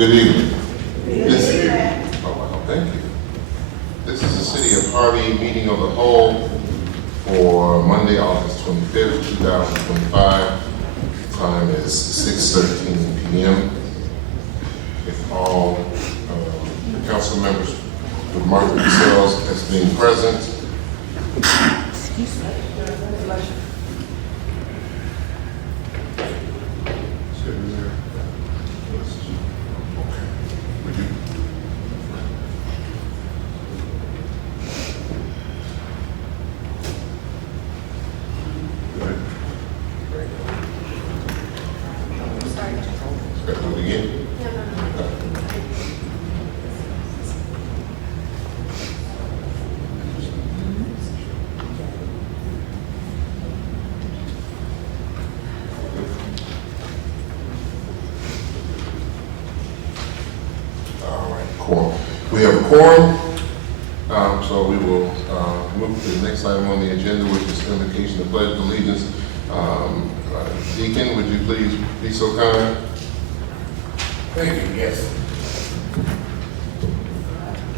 Good evening. Thank you. This is the City of Harvey meeting of the whole for Monday, August 25th, 2025. Time is 6:13 p.m. If all council members would mark themselves as being present. We have a quorum, so we will move to the next item on the agenda, which is invocation of pledge of allegiance. Deacon, would you please be so kind? Thank you, yes.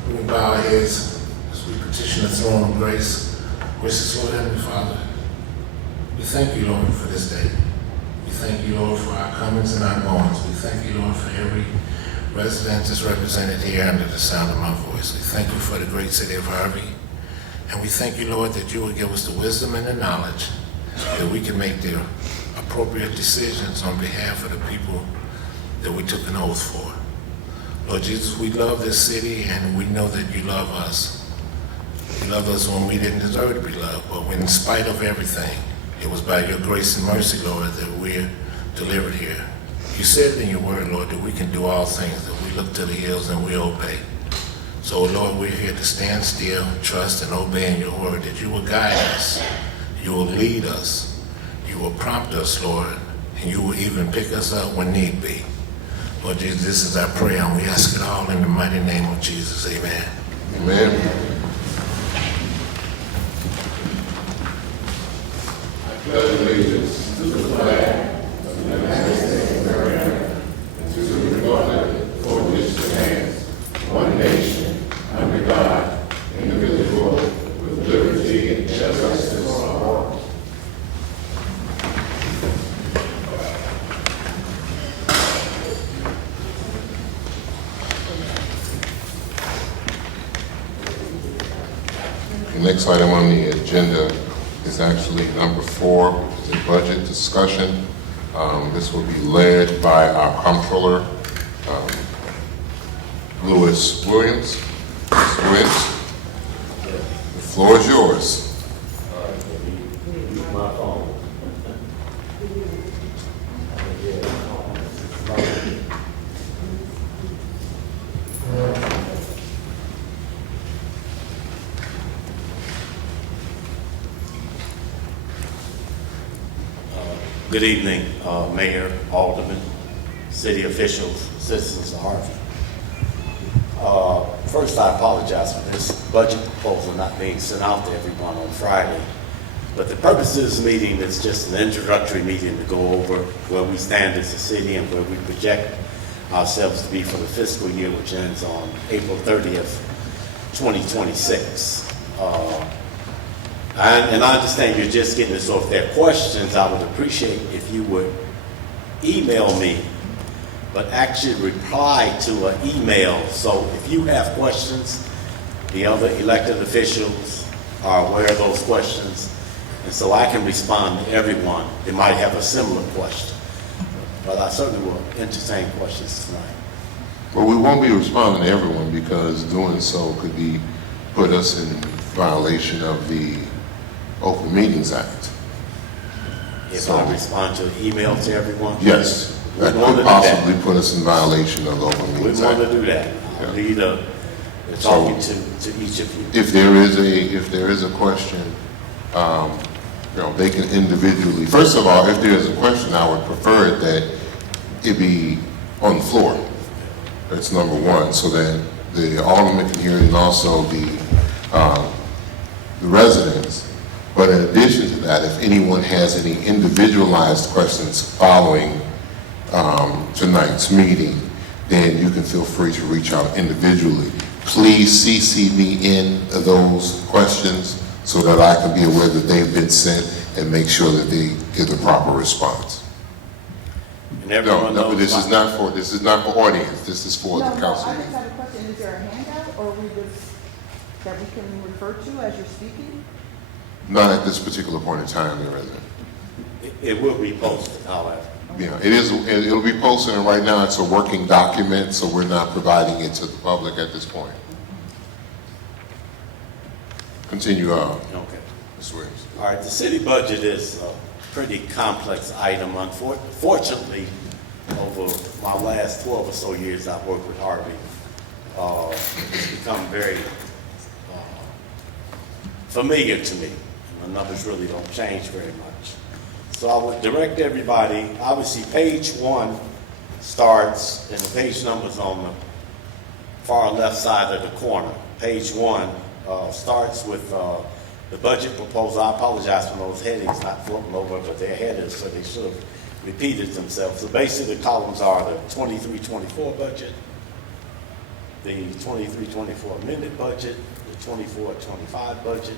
We will bow our heads as we petition the throne of grace. Gracious Lord, Heavenly Father, we thank you, Lord, for this day. We thank you, Lord, for our comings and our goings. We thank you, Lord, for every resident is represented here under the sound of my voice. We thank you for the great city of Harvey. And we thank you, Lord, that you will give us the wisdom and the knowledge that we can make the appropriate decisions on behalf of the people that we took an oath for. Lord Jesus, we love this city and we know that you love us. You love us when we didn't deserve to be loved, but when in spite of everything, it was by your grace and mercy, Lord, that we're delivered here. You said in your word, Lord, that we can do all things, that we look to the hills and we obey. So, Lord, we're here to stand still, trust, and obey in your word, that you will guide us, you will lead us, you will prompt us, Lord, and you will even pick us up when need be. Lord Jesus, this is our prayer, and we ask it all in the mighty name of Jesus. Amen. Amen. I pledge allegiance to the flag of the United States of America and to the republic for which it stands, one nation, under God, indivisible, with liberty and justice for all. The next item on the agenda is actually number 4, which is a budget discussion. This will be led by our comptroller, Louis Williams. Mr. Williams, the floor is yours. Good evening, Mayor, Alderman, city officials, citizens of Harvey. First, I apologize for this budget proposal not being sent out to everyone on Friday. But the purpose of this meeting is just an introductory meeting to go over where we stand as a city and where we project ourselves to be for the fiscal year, which ends on April 30th, 2026. And I understand you're just getting this, so if there are questions, I would appreciate if you would email me, but actually reply to an email. So if you have questions, the other elected officials are aware of those questions, and so I can respond to everyone that might have a similar question. But I certainly will entertain questions tonight. Well, we won't be responding to everyone because doing so could put us in violation of the Open Meetings Act. If I respond to an email to everyone? Yes, that could possibly put us in violation of the Open Meetings We Act. want to do that. I'll lead talking to each of you. If there is a question, they can individually. First of all, if there is a question, I would prefer that it be on the floor. That's number one, so that the alderman can hear it and also the residents. But in addition to that, if anyone has any individualized questions following tonight's meeting, then you can feel free to reach out individually. Please CC me in those questions so that I can be aware that they've been sent and make sure that they get the proper response. And No, everyone no, knows this is not for audience, this is for the No, council. I just have a question. Is there a handout or that we can refer to as you're speaking? Not at this particular point in time, there isn't. It will be posted, however. Yeah, it'll be posted, and right now it's a working document, so we're not providing it to the public at this point. Continue, Okay. Ms. Williams. All right, the city budget is a pretty complex item. Unfortunately, over my last 12 or so years I've worked with Harvey, it's become very familiar to me. The numbers really don't change very much. So I would direct everybody, obviously page 1 starts, and the page number's on the far left side of the corner. Page 1 starts with the budget proposal. I apologize for those headings not floating over, but they're headers, so they should have repeated themselves. So basically the columns are the 23-24 budget, the 23-24 amended budget, the 24-25 budget,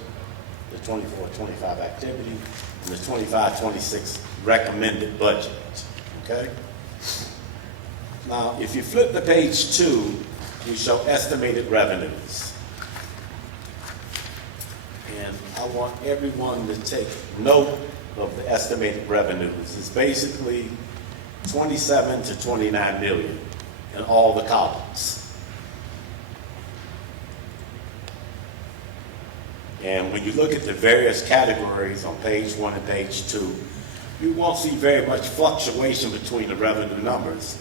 the 24-25 activity, and the 25-26 recommended budget, okay? Now, if you flip to page 2, we show estimated revenues. And I want everyone to take note of the estimated revenues. It's basically 27 to 29 million in all the columns. And when you look at the various categories on page 1 and page 2, you won't see very much fluctuation between the revenue numbers.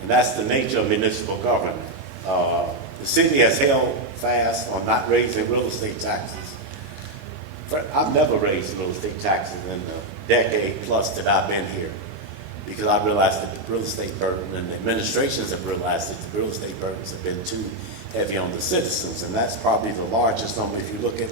And that's the nature of municipal government. The city has held fast on not raising real estate taxes. I've never raised real estate taxes in the decade plus that I've been here, because I realized that the real estate burden, and the administrations have realized that the real estate burdens have been too heavy on the citizens, and that's probably the largest number. If you look at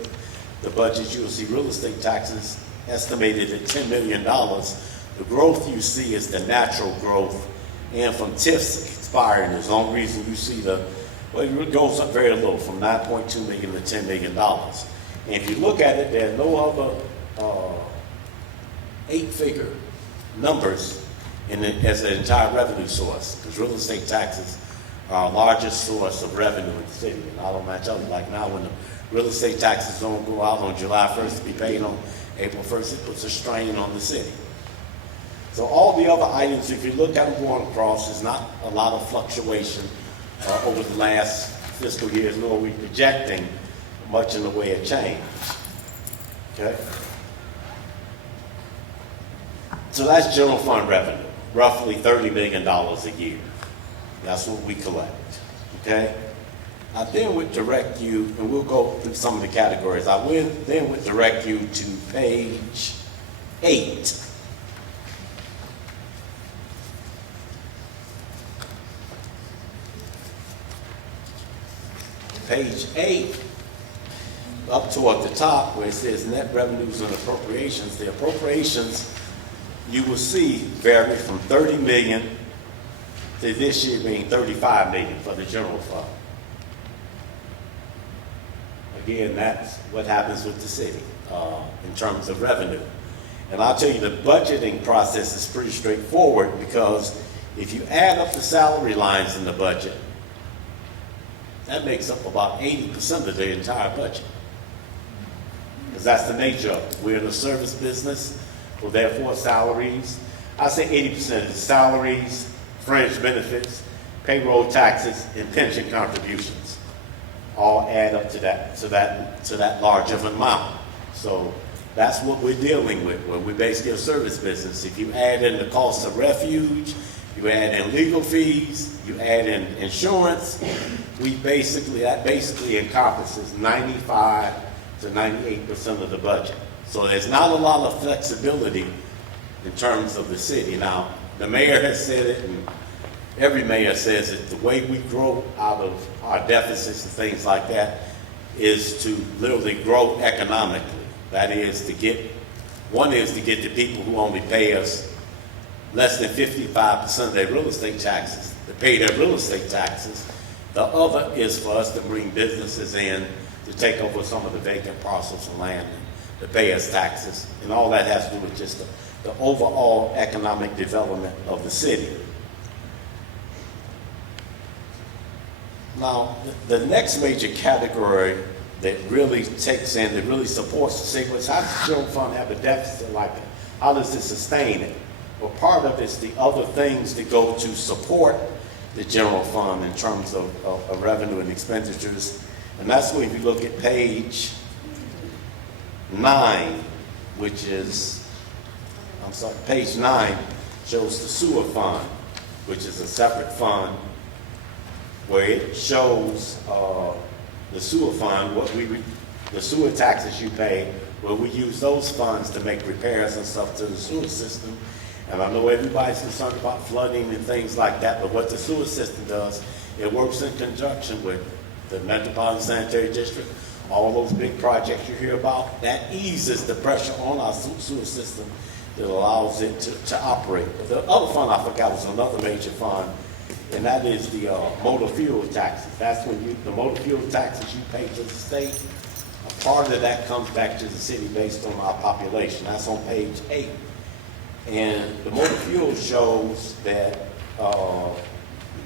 the budget, you'll see real estate taxes estimated at $10 million. The growth you see is the natural growth, and from TIFs expiring is the only reason you see it goes up very low, from 9.2 million to $10 million. And if you look at it, there are no other 8-figure numbers as an entire revenue source, because real estate taxes are our largest source of revenue in the city. And I don't mind telling you, like now when the real estate taxes don't go out on July 1st to be paid on April 1st, it puts a strain on the city. So all the other items, if you look at them going across, there's not a lot of fluctuation over the last fiscal years, nor are we projecting much in the way of change. Okay? So that's general fund revenue, roughly $30 million a year. That's what we collect. Okay? I then would direct you, and we'll go through some of the categories. Then would direct you to page 8. Page 8, up toward the top where it says net revenues and appropriations, the appropriations you will see vary from 30 million to this year being 35 million for the general fund. Again, that's what happens with the city in terms of revenue. And I'll tell you, the budgeting process is pretty straightforward, because if you add up the salary lines in the budget, that makes up about 80% of the entire budget. Because that's the nature of it. We're in the service business, so therefore salaries, I say 80% is salaries, fringe benefits, payroll taxes, and pension contributions. All add up to that large of an amount. So that's what we're dealing with when we're basically a service business. If you add in the cost of refuge, you add in legal fees, you add in insurance, that basically encompasses 95 to 98% of the budget. So there's not a lot of flexibility in terms of the city. Now, the mayor has said it, and every mayor says it, the way we grow out of our deficits and things like that is to literally grow economically. That is to get the people who only pay us less than 55% of their real estate taxes to pay their real estate taxes. The other is for us to bring businesses in to take over some of the vacant parcels of land to pay us taxes. And all that has to do with just the overall economic development of the city. Now, the next major category that really takes in, that really supports the city, was how does the general fund have a deficit like that? How does it sustain it? Well, part of it's the other things that go to support the general fund in terms of revenue and expenditures. And that's when you look at page 9, which is, page 9 shows the sewer fund, which is a separate fund, where it shows the sewer fund, the sewer taxes you pay, where we use those funds to make repairs and stuff to the sewer system. And I know everybody's concerned about flooding and things like that, but what the sewer system does, it works in conjunction with the Metropolitan Sanitary District, all those big projects you hear about, that eases the pressure on our sewer system that allows it to operate. But the other fund I forgot was another major fund, and that is the motor fuel taxes. That's when the motor fuel taxes you pay to the state, a part of that comes back to the city based on our population. That's on page 8. And the motor fuel shows that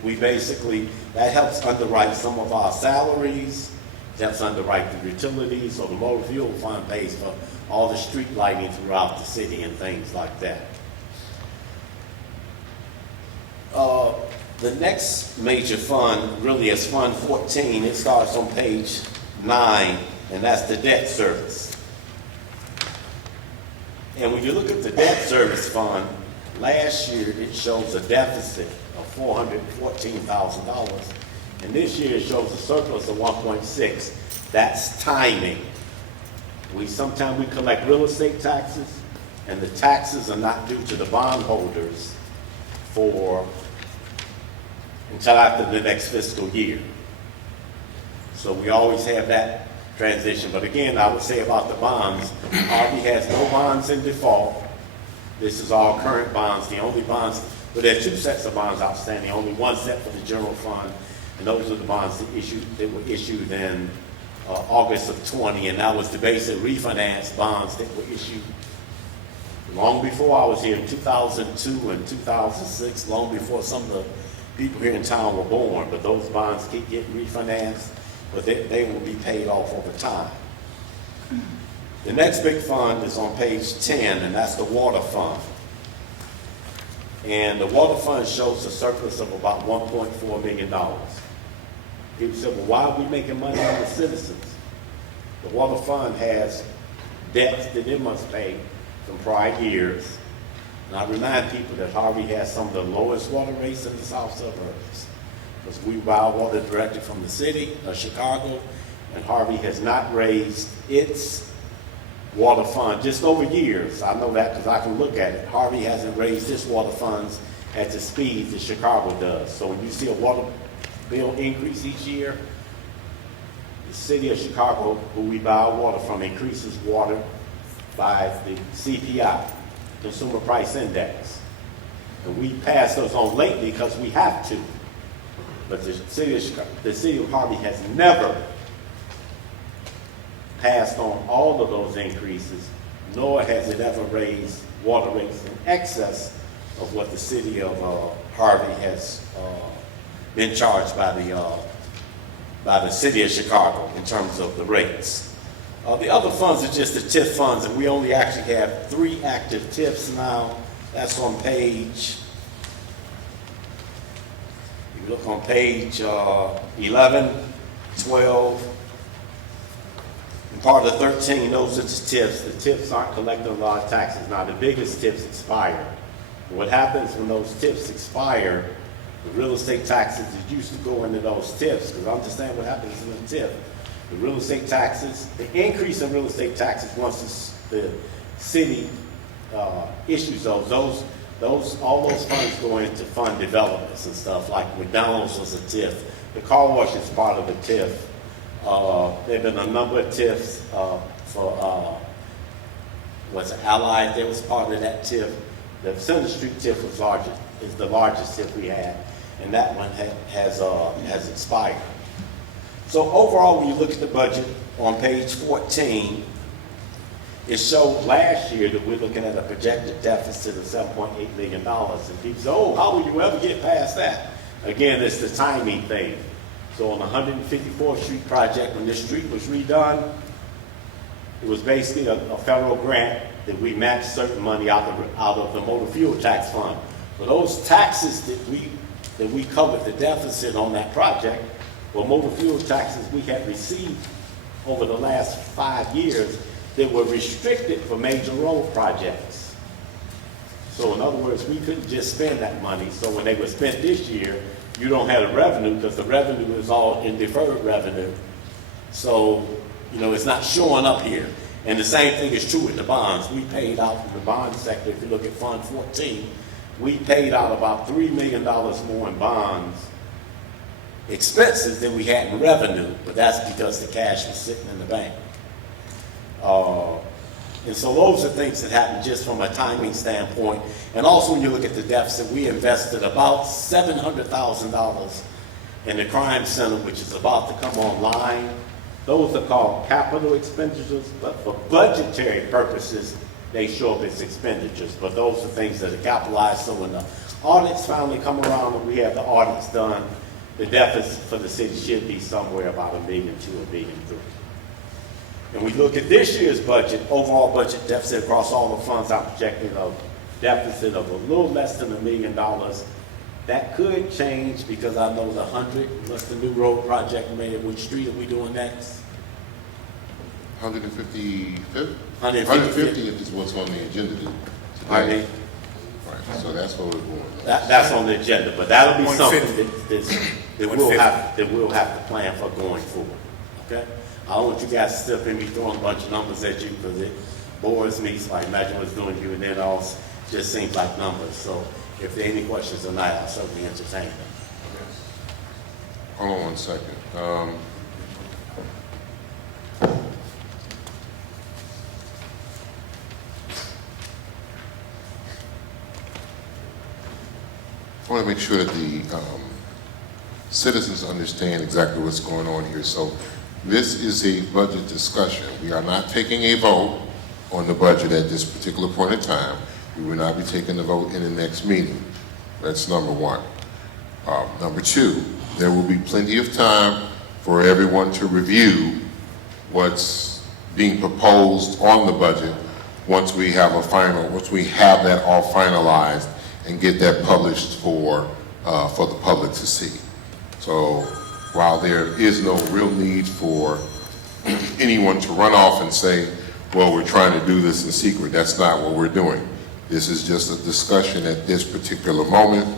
that helps underwrite some of our salaries, helps underwrite the utilities, so the motor fuel fund pays for all the street lighting throughout the city and things like that. The next major fund really is Fund 14. It starts on page 9, and that's the debt service. And when you look at the debt service fund, last year it shows a deficit of $414,000, and this year it shows a surplus of 1.6. That's timing. Sometimes we collect real estate taxes, and the taxes are not due to the bondholders until after the next fiscal year. So we always have that transition. But again, I would say about the bonds, Harvey has no bonds in default. This is all current bonds. The only bonds, but there are 2 sets of bonds outstanding, only one set for the general fund, and those are the bonds that were issued in August of 20, and that was the basic refinance bonds that were issued long before I was here in 2002 and 2006, long before some of the people here in town were born, but those bonds keep getting refinanced, but they will be paid off over time. The next big fund is on page 10, and that's the water fund. And the water fund shows a surplus of about $1.4 million. People say, well, why are we making money on the citizens? The water fund has debts that it must pay from prior years. And I remind people that Harvey has some of the lowest water rates in the south suburbs, because we buy water directly from the city of Chicago, and Harvey has not raised its water fund just over years. I know that because I can look at it. Harvey hasn't raised its water funds at the speed that Chicago does. So when you see a water bill increase each year, the city of Chicago, who we buy our water from, increases water by the CPI, Consumer Price Index. And we pass those on lately because we have to. But the city of Harvey has never passed on all of those increases, nor has it ever raised water rates in excess of what the city of Harvey has been charged by the city of Chicago in terms of the rates. The other funds are just the TIF funds, and we only actually have 3 active TIFs now. That's on page, you look on page 11, 12, and part of 13, those are the TIFs. The TIFs aren't collecting a lot of taxes. Now, the biggest TIFs expire. What happens when those TIFs expire, the real estate taxes that used to go into those TIFs, because understand what happens in the TIF. The real estate taxes, the increase in real estate taxes once the city issues all those funds go into fund developments and stuff, like McDonald's was a TIF. The car wash is part of a TIF. There have been a number of TIFs for Allied, that was part of that TIF. The Center Street TIF was is the largest TIF we had, and that one has expired. So overall, when you look at the budget on page 14, it showed last year that we're looking at a projected deficit of $7.8 million. And people say, oh, how will you ever get past that? Again, it's the timing thing. So on the 154th Street project, when this street was redone, it was basically a federal grant that we matched certain money out of the motor fuel tax fund. For those taxes that we covered the deficit on that project, were motor fuel taxes we had received over the last 5 years that were restricted for major road projects. So in other words, we couldn't just spend that money. So when they were spent this year, you don't have the revenue because the revenue is all in deferred revenue. So, it's not showing up here. And the same thing is true with the bonds. We paid out from the bond sector, if you look at Fund 14, we paid out about $3 million more in bonds expenses than we had in revenue, but that's because the cash was sitting in the bank. And so those are things that happen just from a timing standpoint. And also when you look at the deficit, we invested about $700,000 in the crime center, which is about to come online. Those are called capital expenditures, but for budgetary purposes, they show up as expenditures. But those are things that are capitalized. So when the audits finally come around and we have the audits done, the deficit for the city should be somewhere about $1.2 million to $1.3 million. And we look at this year's budget, overall budget deficit across all the funds, I'm projecting a deficit of a little less than $1 million. That could change because I know the 100, what's the new road project made at which street are we doing next? 155th? 150th 150th is what's on the agenda today. Right. Right, so that's what we're going on. That's on the agenda, but that'll be something 150. that we'll have to plan for going forward, okay? I don't want you guys to sit up and be throwing a bunch of numbers at you because it bores me, so I imagine what's doing you, and then all just seems like numbers. So if there are any questions tonight, I'll certainly entertain them. Hold on one second. I want to make sure that the citizens understand exactly what's going on here. So this is a budget discussion. We are not taking a vote on the budget at this particular point in time. We will not be taking the vote in the next meeting. That's number one. Number two, there will be plenty of time for everyone to review what's being proposed on the budget once we have that all finalized and get that published for the public to see. So while there is no real need for anyone to run off and say, well, we're trying to do this in secret, that's not what we're doing. This is just a discussion at this particular moment,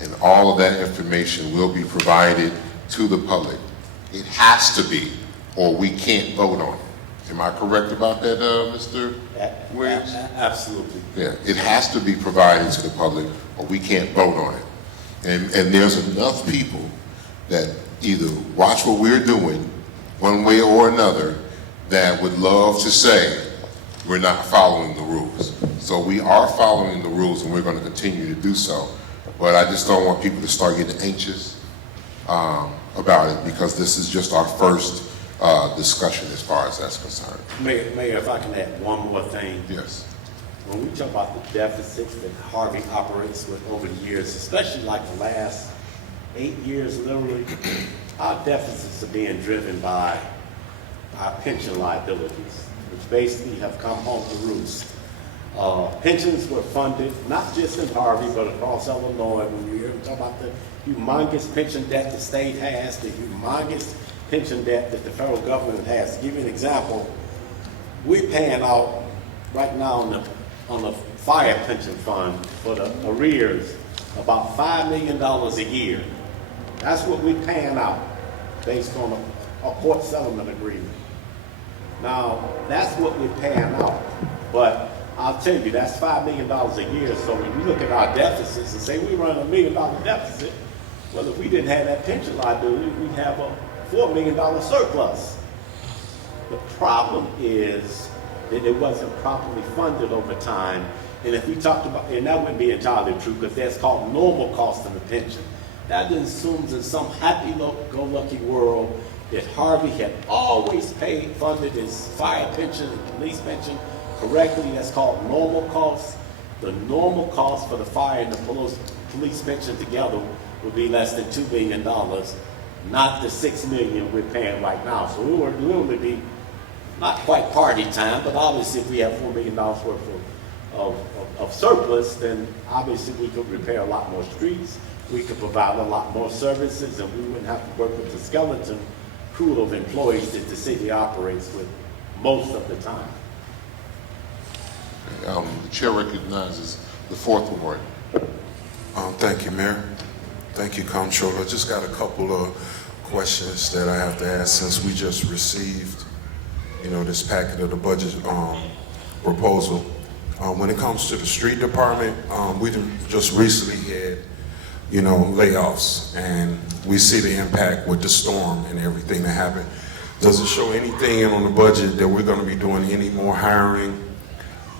and all of that information will be provided to the public. It has to be, or we can't vote on it. Am I correct about that, Mr. Williams? Absolutely. Yeah, it has to be provided to the public, or we can't vote on it. And there's enough people that either watch what we're doing one way or another that would love to say we're not following the rules. So we are following the rules, and we're going to continue to do so. But I just don't want people to start getting anxious about it, because this is just our first discussion as far as that's concerned. Mayor, if I can add one more thing. Yes. When we talk about the deficits that Harvey operates with over the years, especially like the last 8 years, literally, our deficits are being driven by our pension liabilities, which basically have come home to roost. Pensions were funded, not just in Harvey, but across Illinois. When you hear talk about the humongous pension debt the state has, the humongous pension debt that the federal government has. To give you an example, we're paying out right now on the fire pension fund for the arrears about $5 million a year. That's what we're paying out based on a court settlement agreement. Now, that's what we're paying out, but I'll tell you, that's $5 million a year. So when you look at our deficits and say we run $1 million deficit, well, if we didn't have that pension liability, we'd have a $4 million surplus. The problem is that it wasn't properly funded over time, And if we talked about, and that wouldn't be entirely true, because that's called normal cost of the pension. That assumes in some happy-go-lucky world that Harvey had always funded his fire pension and police pension correctly. That's called normal cost. The normal cost for the fire and the police pension together would be less than $2 million, not the $6 million we're paying right now. So we would literally be not quite party time, but obviously if we have $4 million worth of surplus, then obviously we could repair a lot more streets, we could provide a lot more services, and we wouldn't have to work with the skeleton crew of employees that the city operates with most of the time. The chair recognizes the fourth ward. Thank you, Mayor. Thank you, Comptroller. Just got a couple of questions that I have to ask since we just received, this packet of the budget proposal. When it comes to the street department, we just recently had, layoffs, and we see the impact with the storm and everything that happened. Does it show anything on the budget that we're going to be doing any more hiring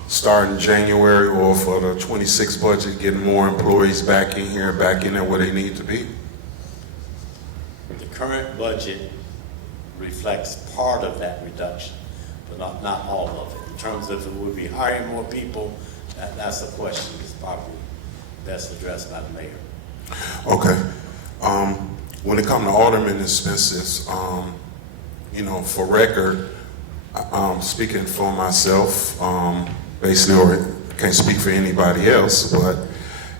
starting January, or for the 26 budget, getting more employees back in here, back in there where they need to be? The current budget reflects part of that reduction, but not all of it. In terms of if we'll be hiring more people, that's a question that's probably best addressed by the mayor. Okay. When it comes to alderman expenses, for record, speaking for myself, basically, or can't speak for anybody else, but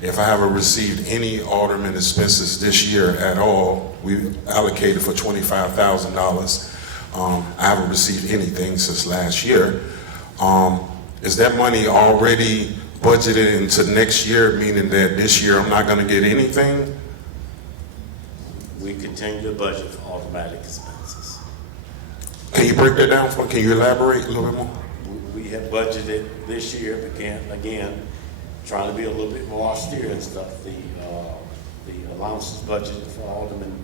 if I haven't received any alderman expenses this year at all, we allocated for $25,000. I haven't received anything since last year. Is that money already budgeted into next year, meaning that this year I'm not going to get anything? We continue to budget for automatic expenses. Can you break that down for me? Can you elaborate a little bit more? We have budgeted this year, again, trying to be a little bit more austere and stuff. The allowances budgeted for aldermen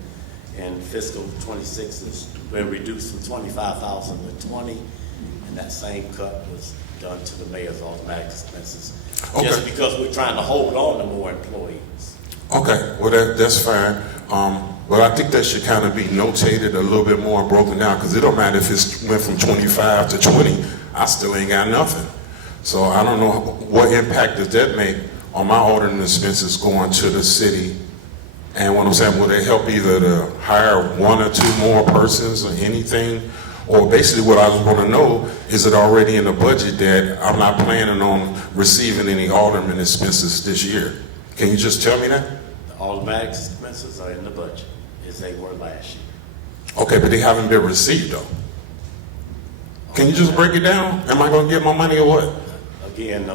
in fiscal 26 has been reduced from 25,000 to 20, and that same cut was done to the mayor's automatic expenses. Okay. Just because we're trying to hold on to more employees. Okay, well that's fine. But I think that should kind of be notated a little bit more and broken down, because it don't matter if it went from 25 to 20, I still ain't got nothing. So I don't know what impact does that make on my ordering expenses going to the city. And what I'm saying, will they help either to hire one or two more persons or anything? Or basically what I just want to know, is it already in the budget that I'm not planning on receiving any alderman expenses this year? Can you just tell me that? The automatic expenses are in the budget as they were last year. Okay, but they haven't been received though. Can you just break it down? Am I going to get my money or what? Again,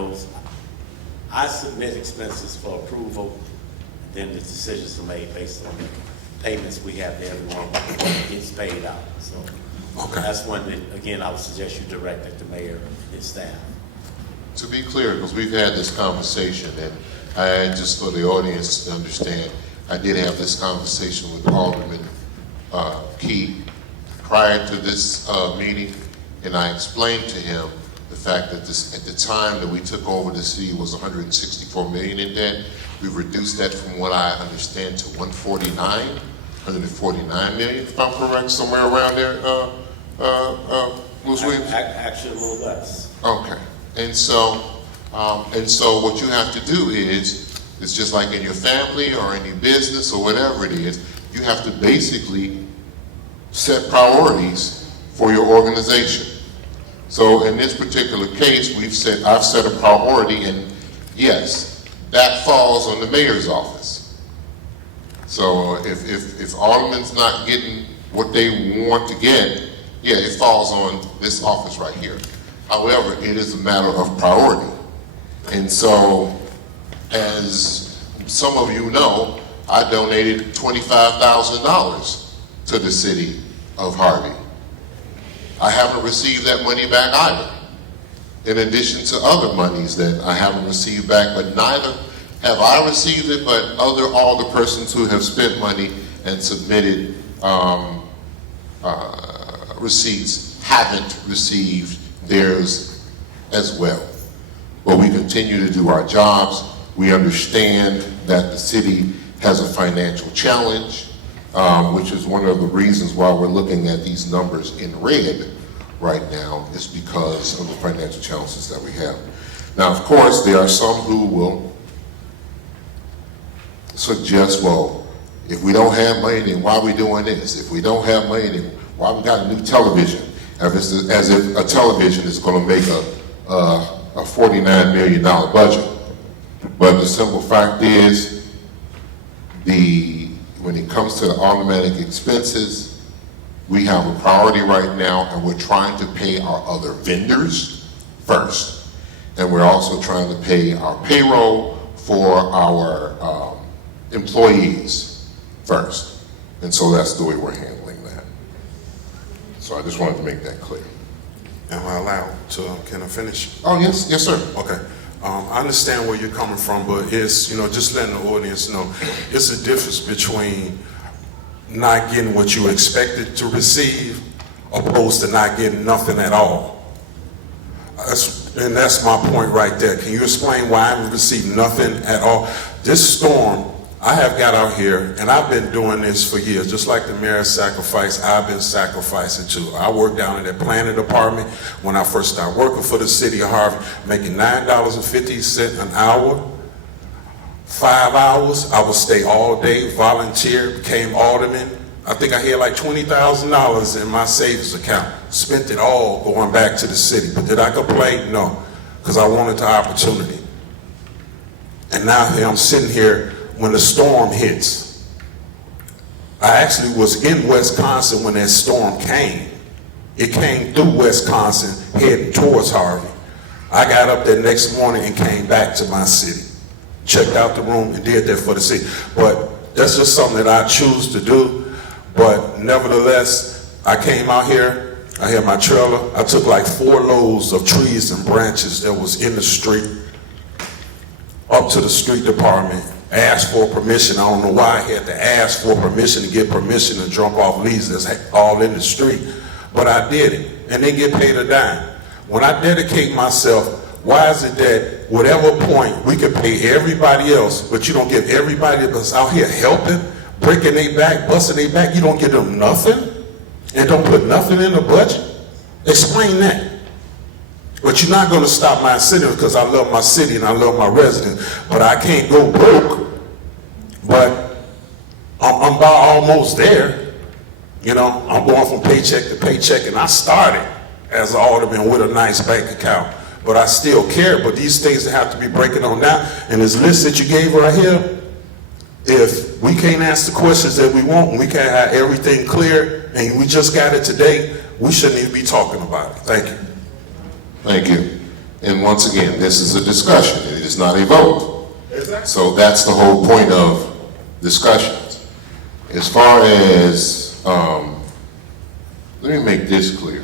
I submit expenses for approval, then the decisions are made based on the payments we have to everyone when it gets paid out. So Okay. that's when, again, I would suggest you direct it to mayor and his staff. To be clear, because we've had this conversation, and I, just for the audience to understand, I did have this conversation with Alderman Key prior to this meeting, and I explained to him the fact that this, at the time that we took over the city, was 164 million in debt. We've reduced that from what I understand to 149 million, if I'm correct, somewhere around there, Ms. Williams? Actually, a little less. Okay, and so what you have to do is, it's just like in your family or any business or whatever it is, you have to basically set priorities for your organization. So in this particular case, I've set a priority, and yes, that falls on the mayor's office. So if Alderman's not getting what they want to get, yeah, it falls on this office right here. However, it is a matter of priority. And so, as some of you know, I donated $25,000 to the city of Harvey. I haven't received that money back either, in addition to other monies that I haven't received back, but neither have I received it, but all the persons who have spent money and submitted receipts haven't received theirs as well. but we continue to do our jobs. We understand that the city has a financial challenge, which is one of the reasons why we're looking at these numbers in red right now, is because of the financial challenges that we have. Now, of course, there are some who will suggest, well, if we don't have money, then why are we doing this? If we don't have money, then why we got a new television? As if a television is going to make a $49 million budget. But the simple fact is, when it comes to the automatic expenses, we have a priority right now, and we're trying to pay our other vendors first. And we're also trying to pay our payroll for our employees first. And so that's the way we're handling that. So I just wanted to make that clear. Am I allowed to, can I finish? Oh, yes, yes, sir. Okay. I understand where you're coming from, but it's, just letting the audience know, it's a difference between not getting what you expected to receive opposed to not getting nothing at all. That's my point right there. Can you explain why I haven't received nothing at all? This storm, I have got out here, and I've been doing this for years. Just like the mayor sacrificed, I've been sacrificing too. I worked down in that planning department when I first started working for the city of Harvey, making $9.50 an hour, 5 hours. I would stay all day, volunteer, became alderman. I think I had like $20,000 in my savings account. Spent it all going back to the city. But did I complain? No, because I wanted the opportunity. And now here I'm sitting here when the storm hits. I actually was in Wisconsin when that storm came. It came through Wisconsin, heading towards Harvey. I got up that next morning and came back to my city. Checked out the room and did that for the city. But that's just something that I choose to do. But nevertheless, I came out here, I had my trailer, I took like 4 loads of trees and branches that was in the street, up to the street department, asked for permission. I don't know why I had to ask for permission to get permission to drop off leaves that's all in the street, but I did it, and they get paid a dime. When I dedicate myself, why is it that whatever point we can pay everybody else, but you don't give everybody that's out here helping, breaking their back, busting their back, you don't give them nothing, and don't put nothing in the budget? Explain that. But you're not going to stop my city, because I love my city and I love my residents, but I can't go broke. But I'm about almost there. I'm going from paycheck to paycheck, and I started as an alderman with a nice bank account, but I still care. But these things that have to be breaking on now, and this list that you gave right here, if we can't ask the questions that we want, and we can't have everything clear, and we just got it today, we shouldn't even be talking about it. Thank you. Thank you. And once again, this is a discussion. It is not a vote. So that's the whole point of discussions. As far as, let me make this clear.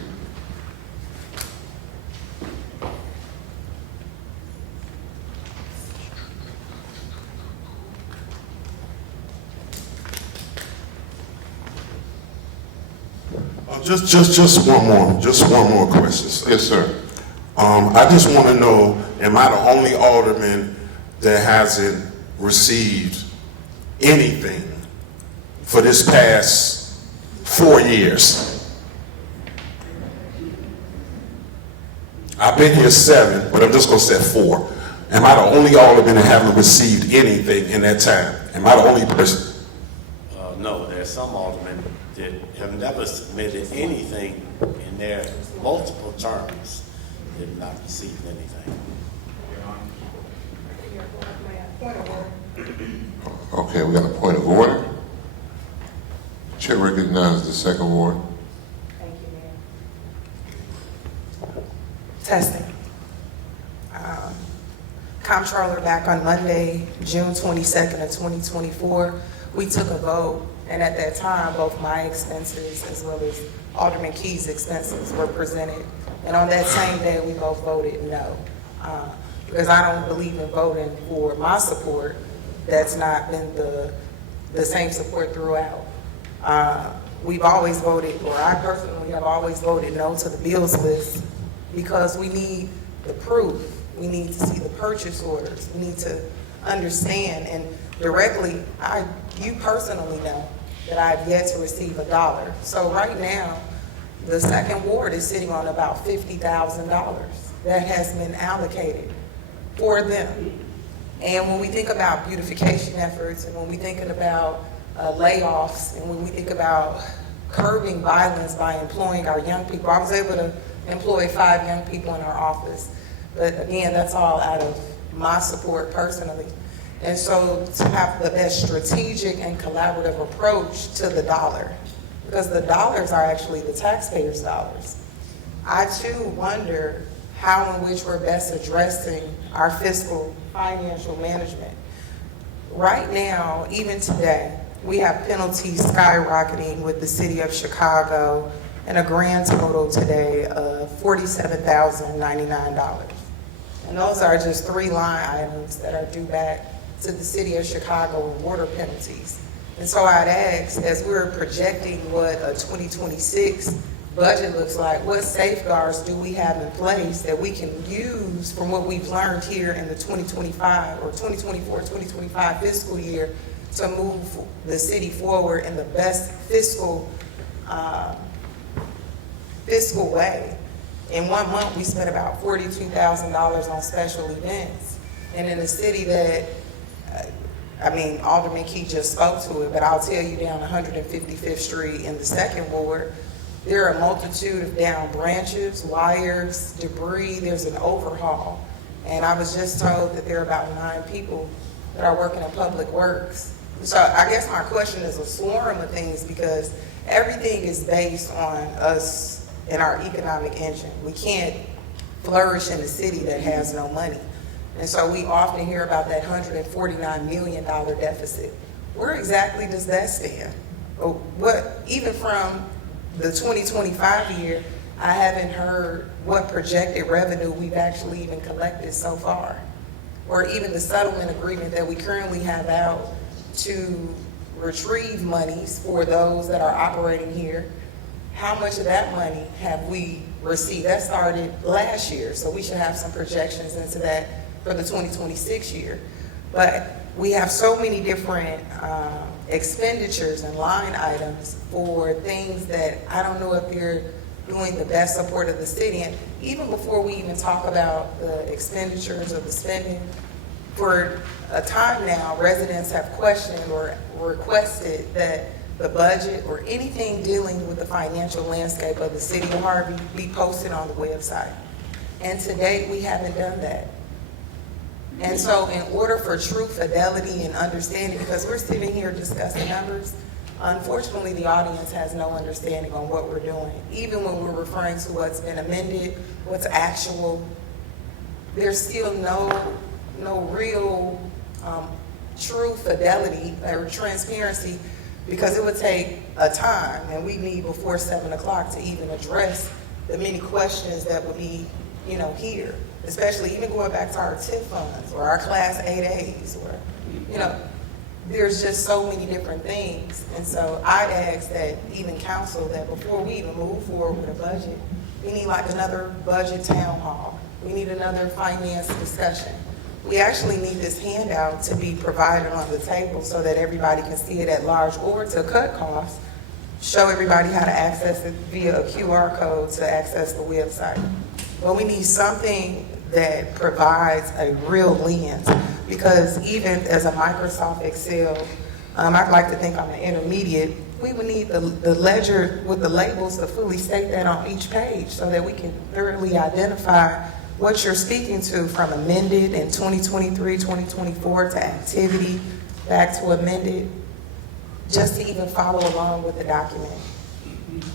Just one more question, sir. Yes, sir. I just want to know, am I the only alderman that hasn't received anything for this past 4 years? I've been here 7, but I'm just going to say 4. Am I the only alderman that haven't received anything in that time? Am I the only person? No, there's some aldermen that have never submitted anything in their multiple terms. They have not received anything. Okay, we got a point of order. Chair recognizes the second ward. Thank you, Mayor. Testing. Comptroller, back on Monday, June 22nd of 2024, we took a vote, and at that time, both my expenses as well as Alderman Key's expenses were presented. And on that same day, we both voted no. Because I don't believe in voting for my support. That's not been the same support throughout. We've always voted, or I personally have always voted no to the bills list, because we need the proof. We need to see the purchase orders. We need to understand, and directly, you personally know that I've yet to receive $1. So right now, the second ward is sitting on about $50,000 that has been allocated for them. And when we think about beautification efforts, and when we thinking about layoffs, and when we think about curbing violence by employing our young people, I was able to employ 5 young people in our office. But again, that's all out of my support personally. And so to have the best strategic and collaborative approach to the dollar, because the dollars are actually the taxpayers' dollars. I too wonder how in which we're best addressing our fiscal financial management. Right now, even today, we have penalties skyrocketing with the city of Chicago and a grand total today of $47,099. And those are just 3 line items that are due back to the city of Chicago in water penalties. And so I'd ask, as we're projecting what a 2026 budget looks like, what safeguards do we have in place that we can use from what we've learned here in the 2025 or 2024, 2025 fiscal year to move the city forward in the best fiscal way. In 1 month, we spent about $42,000 on special events. And in a city that, Alderman Key just spoke to it, but I'll tell you down 155th Street in the second ward, there are a multitude of down branches, wires, debris, there's an overhaul. And I was just told that there are about 9 people that are working in public works. So I guess my question is a swarm of things, because everything is based on us and our economic engine. We can't flourish in a city that has no money. And so we often hear about that $149 million deficit. Where exactly does that stand? Even from the 2025 year, I haven't heard what projected revenue we've actually even collected so far, or even the settlement agreement that we currently have out to retrieve monies for those that are operating here. How much of that money have we received? That started last year, so we should have some projections into that for the 2026 year. But we have so many different expenditures and line items for things that I don't know if they're doing the best support of the city. And even before we even talk about the expenditures or the spending, for a time now, residents have questioned or requested that the budget or anything dealing with the financial landscape of the city of Harvey be posted on the website. And to date, we haven't done that. And so in order for true fidelity and understanding, because we're sitting here discussing numbers, unfortunately, the audience has no understanding on what we're doing. Even when we're referring to what's been amended, what's actual, there's still no real true fidelity or transparency, because it would take a time, and we need before 7 o'clock to even address the many questions that would be, here, especially even going back to our TIF funds or our Class 8As, or, there's just so many different things. And so I'd ask that even council, that before we even move forward with a budget, we need like another budget town hall. We need another finance discussion. We actually need this handout to be provided on the table so that everybody can see it at large, or to cut costs, show everybody how to access it via a QR code to access the website. But we need something that provides a real lens, because even as a Microsoft Excel, I'd like to think I'm an intermediate, we would need the ledger with the labels to fully state that on each page so that we can thoroughly identify what you're speaking to, from amended in 2023, 2024 to activity, back to amended, just to even follow along with the document.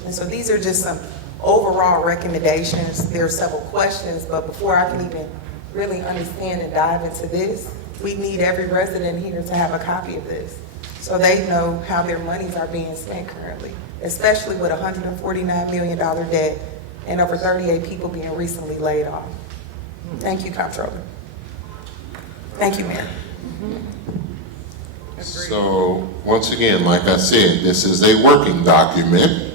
And so these are just some overall recommendations. There are several questions, but before I can even really understand and dive into this, we need every resident here to have a copy of this, so they know how their monies are being spent currently, especially with $149 million debt and over 38 people being recently laid off. Thank you, Comptroller. Thank you, Mayor. So, once again, like I said, this is a working document,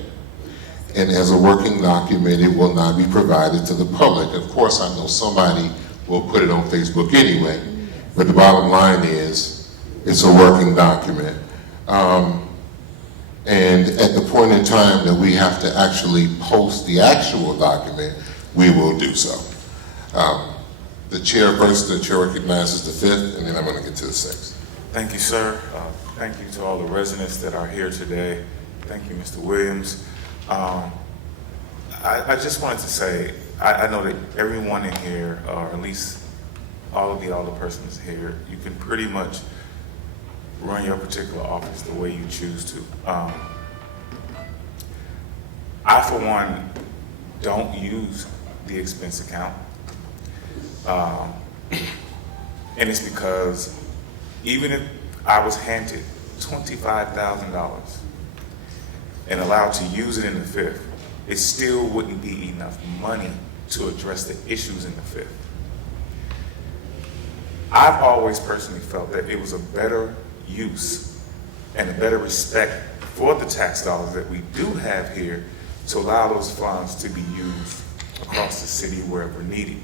and as a working document, it will not be provided to the public. Of course, I know somebody we'll put it on Facebook anyway. But the bottom line is, it's a working document. And at the point in time that we have to actually post the actual document, we will do so. The chair first, the chair recognizes the fifth, and then I'm gonna get to the sixth. Thank you, sir. Thank you to all the residents that are here today. Thank you, Mr. Williams. I just wanted to say, I know that everyone in here, or at least all of the alderpersons here, you can pretty much run your particular office the way you choose to. I, for one, don't use the expense account. And it's because even if I was handed $25,000 and allowed to use it in the fifth, it still wouldn't be enough money to address the issues in the fifth. I've always personally felt that it was a better use and a better respect for the tax dollars that we do have here to allow those funds to be used across the city wherever needed.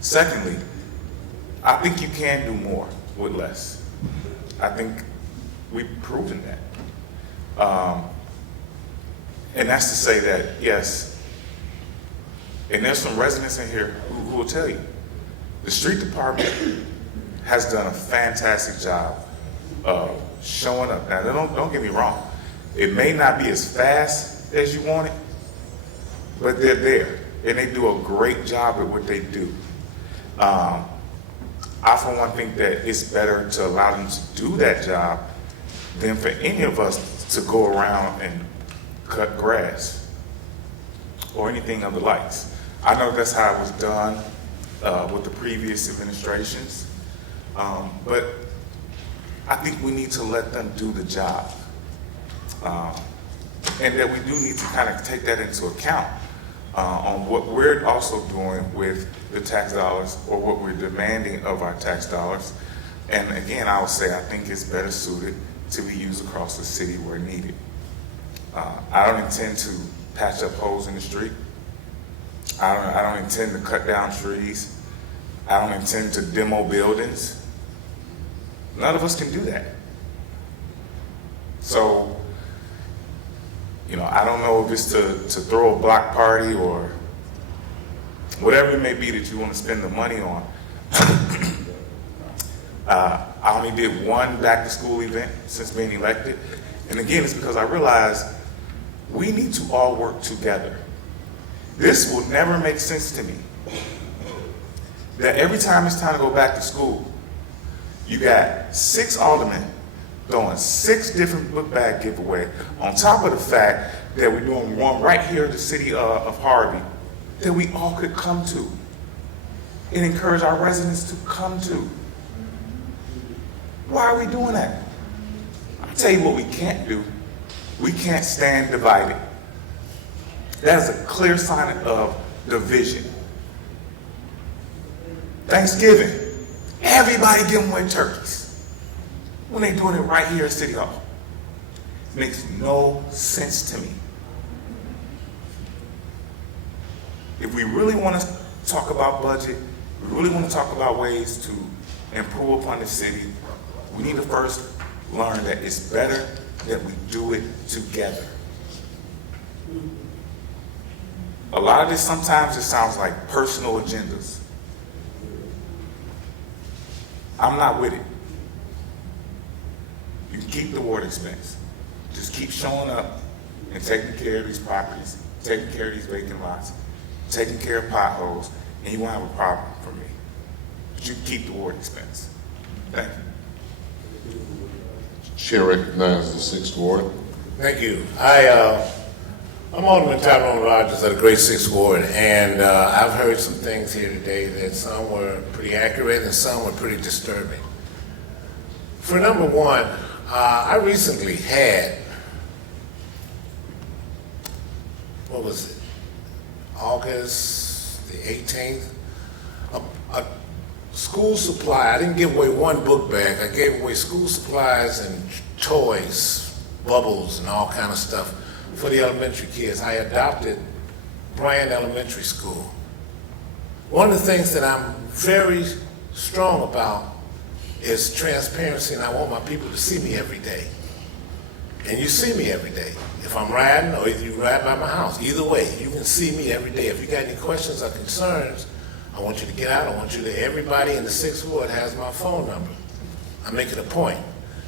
Secondly, I think you can do more with less. I think we've proven that. And that's to say that, yes, and there's some residents in here who will tell you, the street department has done a fantastic job of showing up. Now, don't get me wrong. It may not be as fast as you want it, but they're there, and they do a great job at what they do. I, for one, think that it's better to allow them to do that job than for any of us to go around and cut grass or anything of the likes. I know that's how it was done with the previous administrations, but I think we need to let them do the job. And that we do need to kind of take that into account on what we're also doing with the tax dollars or what we're demanding of our tax dollars. And again, I would say I think it's better suited to be used across the city where needed. I don't intend to patch up holes in the street. I don't intend to cut down trees. I don't intend to demo buildings. None of us can do that. So, you know, I don't know if it's to throw a block party or whatever it may be that you want to spend the money on. I only did one back to school event since being elected. And again, it's because I realized we need to all work together. This will never make sense to me. That every time it's time to go back to school, you got 6 aldermen throwing 6 different book bag giveaway on top of the fact that we're doing one right here in the city of Harvey that we all could come to and encourage our residents to come to. Why are we doing that? I'll tell you what we can't do. We can't stand divided. That is a clear sign of division. Thanksgiving, everybody giving away turkeys when they're doing it right here at City Hall. Makes no sense to me. If we really want to talk about budget, we really want to talk about ways to improve upon the city, we need to first learn that it's better that we do it together. A lot of this sometimes it sounds like personal agendas. I'm not with it. You can keep the water expense. Just keep showing up and taking care of these properties, taking care of these vacant lots, taking care of potholes, and you won't have a problem for me. But you can keep the water expense. Thank you. Chair recognizes the 6th Ward. Thank you. I'm Alderman Tyrone Rogers of the Great Sixth Ward, and I've heard some things here today that some were pretty accurate and some were pretty disturbing. For number one, I recently had, what was it, August the 18th, a school supply. I didn't give away one book bag. I gave away school supplies and toys, bubbles, and all kind of stuff for the elementary kids. I adopted Bryan Elementary School. One of the things that I'm very strong about is transparency, and I want my people to see me every day. And you see me every day. If I'm riding or if you ride by my house, either way, you can see me every day. If you got any questions or concerns, I want you to get out. I want you to, everybody in the 6th Ward has my phone number. I make it a point.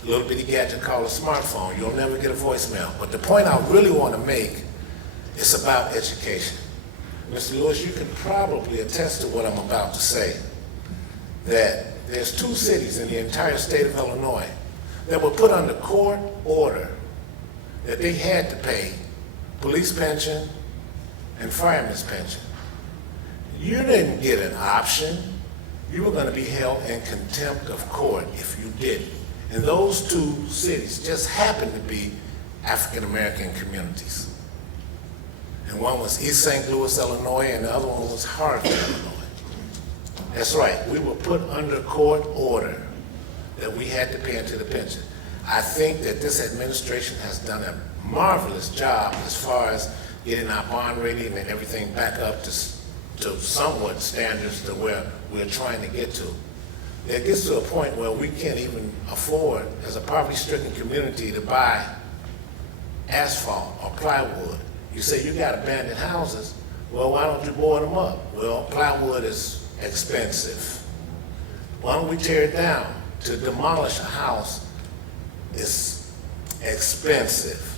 A little bitty gadget called a smartphone. You'll never get a voicemail. But the point I really want to make is about education. Mr. Lewis, you can probably attest to what I'm about to say, that there's 2 cities in the entire state of Illinois that were put under court order that they had to pay police pension and fireman's pension. You didn't get an option. You were going to be held in contempt of court if you didn't. And those 2 cities just happened to be African-American communities. And one was East St. Louis, Illinois, and the other one was Harvey, Illinois. That's right, we were put under court order that we had to pay into the pension. I think that this administration has done a marvelous job as far as getting our bond rating and everything back up to somewhat standards to where we're trying to get to. It gets to a point where we can't even afford, as a poverty-stricken community, to buy asphalt or plywood. You say you got abandoned houses, well, why don't you board them up? Well, plywood is expensive. Why don't we tear it down? To demolish a house is expensive.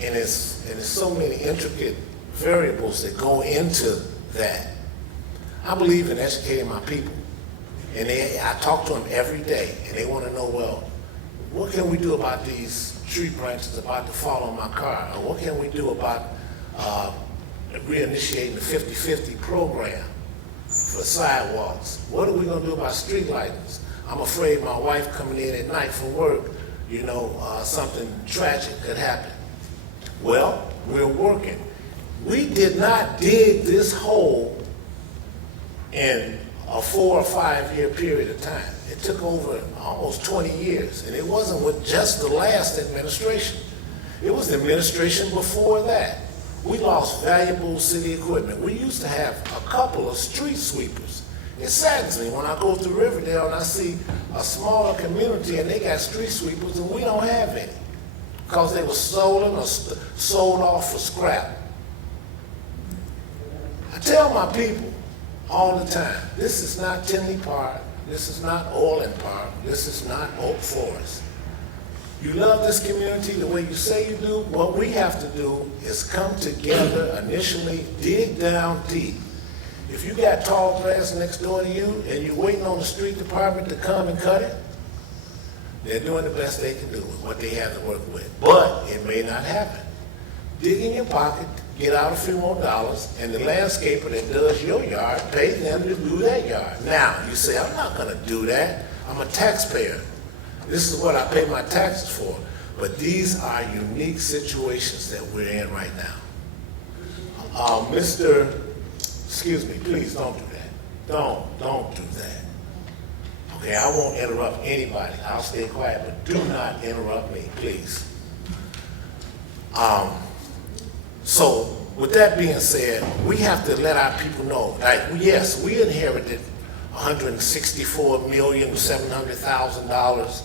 And it's so many intricate variables that go into that. I believe in educating my people. And I talk to them every day, and they want to know, well, what can we do about these tree branches about to fall on my car? Or what can we do about reinitiating the 50-50 program for sidewalks? What are we going to do about street lightings? I'm afraid my wife coming in at night from work, something tragic could happen. Well, we're working. We did not dig this hole in a 4 or 5 year period of time. It took over almost 20 years, and it wasn't with just the last administration. It was the administration before that. We lost valuable city equipment. We used to have a couple of street sweepers. It saddens me when I go through Riverdale and I see a smaller community and they got street sweepers and we don't have any because they were stolen or sold off for scrap. I tell my people all the time, this is not Tinley Park, this is not Orland Park, this is not Oak Forest. You love this community the way you say you do. What we have to do is come together initially, dig down deep. If you got tall grass next door to you and you're waiting on the street department to come and cut it, they're doing the best they can do with what they have to work with. But it may not happen. Dig in your pocket, get out a few more dollars, and the landscaper that does your yard, pay them to do that yard. Now, you say, I'm not gonna do that. I'm a taxpayer. This is what I pay my taxes for. But these are unique situations that we're in right now. Excuse me, please don't do that. Don't do that. Okay, I won't interrupt anybody. I'll stay quiet, but do not interrupt me, please. So with that being said, we have to let our people know, like, yes, we inherited $164,700,000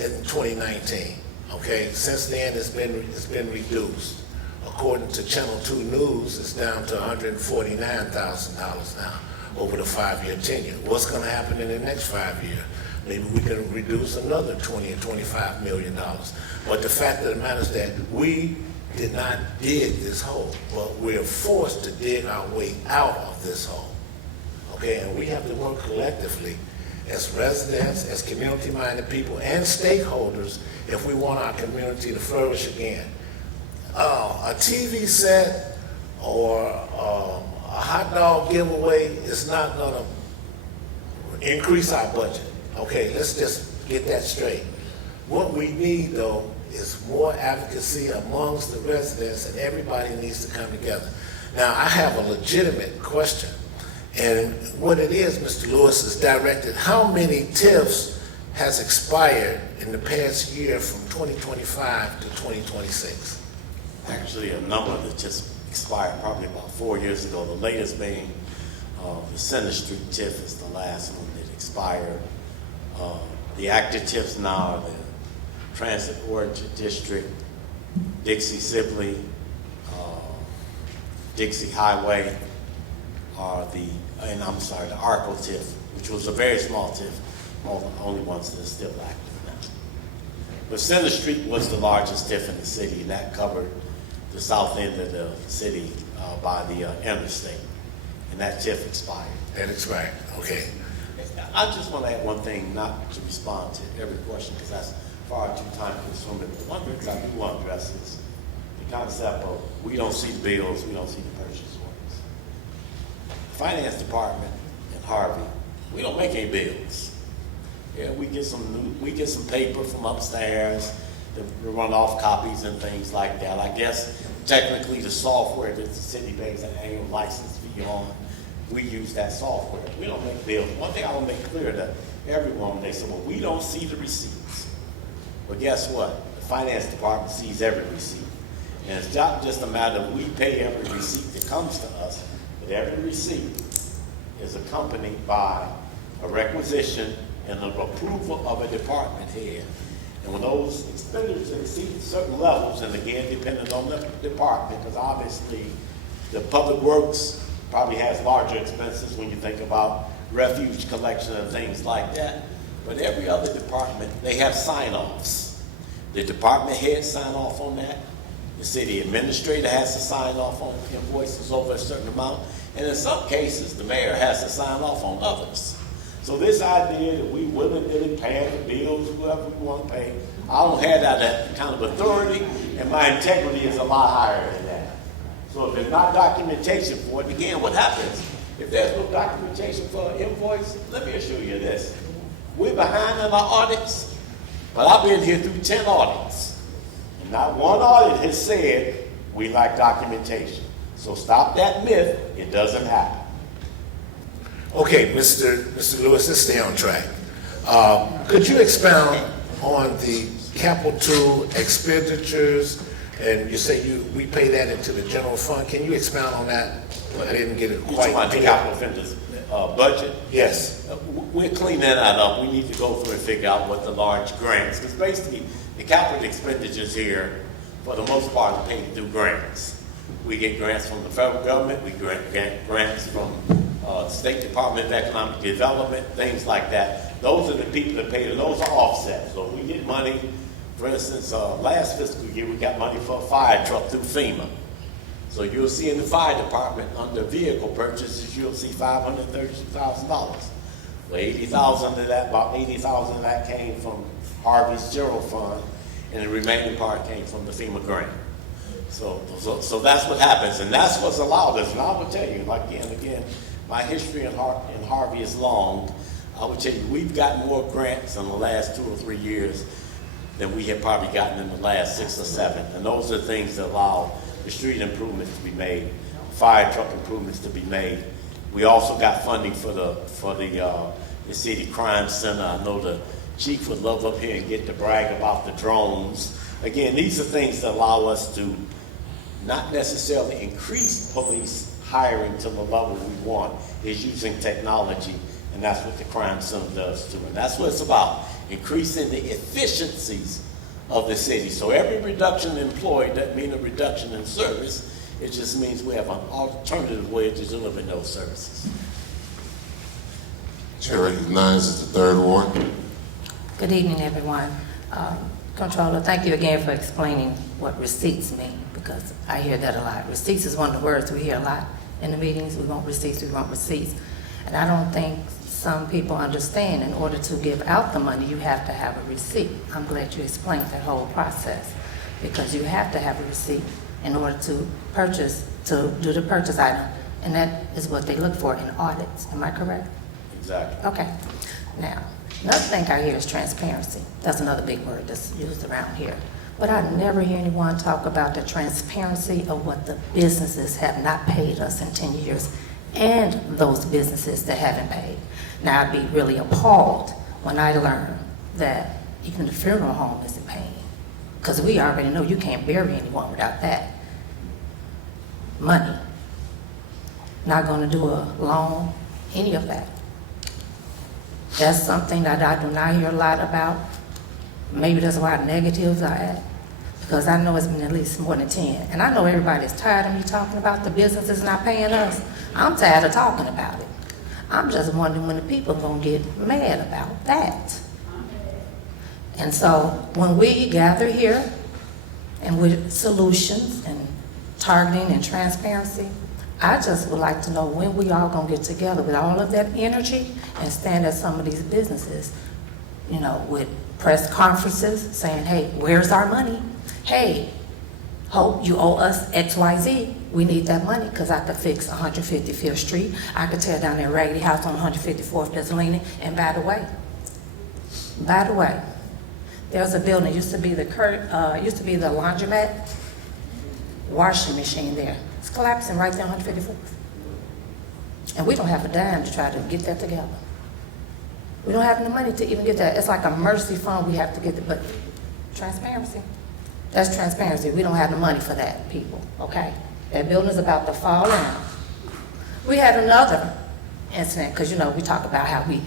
in 2019. Okay, since then it's been reduced. According to Channel 2 News, it's down to $149,000 now over the 5-year tenure. What's going to happen in the next 5 years? Maybe we can reduce another $20 or $25 million. But the fact of the matter is that we did not dig this hole, but we're forced to dig our way out of this hole. Okay, and we have to work collectively as residents, as community-minded people, and stakeholders if we want our community to flourish again. A TV set or a hot dog giveaway is not going to increase our budget. Okay, let's just get that straight. What we need, though, is more advocacy amongst the residents, and everybody needs to come together. Now, I have a legitimate question, and what it is, Mr. Lewis, is directed, how many TIFs has expired in the past year from 2025 to 2026? Actually, a number that just expired probably about 4 years ago, the latest being The Center Street TIF is the last one that expired. The active TIFs now are the Transit Orchard District, Dixie Sibley, Dixie Highway, the Arco TIF, which was a very small TIF, only ones that are still active now. But Center Street was the largest TIF in the city, and that covered the south end of the city by the interstate, and that TIF expired. That expired, okay. I just want to add one thing, not to respond to every question, because that's far too time consuming. But one thing I do want to address is the concept of we don't see the bills, we don't see the purchase orders. The finance department in Harvey, we don't make any bills. Yeah, we get some paper from upstairs to run off copies and things like that. I guess technically the software that the city pays an annual license fee on, we use that software. We don't make bills. One thing I want to make clear to everyone, they say, well, we don't see the receipts. But guess what? The finance department sees every receipt. And it's not just a matter of we pay every receipt that comes to us, but every receipt is accompanied by a requisition and an approval of a department head. And when those expenditures exceed certain levels, and again, depending on the department, because obviously the public works probably has larger expenses when you think about refuge collection and things like that. But every other department, they have sign-offs. The department head sign off on that. The city administrator has to sign off on invoices over a certain amount. And in some cases, the mayor has to sign off on others. So this idea that we willingly pay the bills, whoever we want to pay, I don't have that kind of authority, and my integrity is a lot higher than that. So if there's not documentation for it, again, what happens? If there's no documentation for an invoice, let me assure you this. We're behind in our audits, but I've been here through 10 audits. And not one audit has said we lack documentation. So stop that myth, it doesn't happen. Okay, Mr. Lewis, let's stay on track. Could you expound on the capital expenditures? And you say we pay that into the general fund. Can you expound on that? I didn't get it You quite talking about the clear. capital offenders budget? Yes. We're cleaning that up. We need to go through and figure out what the large grants, because basically the capital expenditures here, for the most part, are paid through grants. We get grants from the federal government, we get grants from the State Department of Economic Development, things like that. Those are the people that pay, those are offsets. So we get money, for instance, last fiscal year, we got money for a fire truck through FEMA. So you'll see in the fire department, under vehicle purchases, you'll see $532,000. Well, 80,000 of that, about 80,000 of that came from Harvey's general fund, and the remaining part came from the FEMA grant. So that's what happens, and that's what's allowed us. And I will tell you, like again, my history in Harvey is long. I would tell you, we've gotten more grants in the last 2 or 3 years than we have probably gotten in the last 6 or 7. And those are things that allow the street improvements to be made, fire truck improvements to be made. We also got funding for the city crime center. I know the chief would love up here and get to brag about the drones. Again, these are things that allow us to not necessarily increase police hiring to the level we want. Is using technology, and that's what the crime center does too. And that's what it's about, increasing the efficiencies of the city. So every reduction in employee doesn't mean a reduction in service. It just means we have an alternative way to deliver those services. Chair recognizes the third ward. Good evening, everyone. Controller, thank you again for explaining what receipts mean, because I hear that a lot. Receipts is one of the words we hear a lot in the meetings. We want receipts, we want receipts. And I don't think some people understand in order to give out the money, you have to have a receipt. I'm glad you explained that whole process, because you have to have a receipt in order to do the purchase item. And that is what they look for in audits. Am I correct? Exactly. Okay. Now, another thing I hear is transparency. That's another big word that's used around here. But I never hear anyone talk about the transparency of what the businesses have not paid us in 10 years and those businesses that haven't paid. Now, I'd be really appalled when I learn that even the funeral home isn't paying, because we already know you can't bury anyone without that money. not gonna do a loan, any of that. That's something that I do not hear a lot about. Maybe that's why negatives are at, because I know it's been at least more than 10. And I know everybody's tired of me talking about the businesses not paying us. I'm tired of talking about it. I'm just wondering when the people gonna get mad about that. And so when we gather here and with solutions and targeting and transparency, I just would like to know when we all gonna get together with all of that energy and stand at some of these businesses, you know, with press conferences saying, hey, where's our money? Hey, Hope, you owe us XYZ. We need that money because I could fix 155th Street. I could tear down that raggedy house on 154th Pennsylvania. And by the way, there's a building, used to be the laundromat, washing machine there. It's collapsing right there on 154th. And we don't have a dime to try to get that together. We don't have the money to even get that. It's like a mercy fund we have to get it, but transparency. That's transparency. We don't have the money for that, people, okay? That building's about to fall down. We had another incident, because, you know, we talk about how we,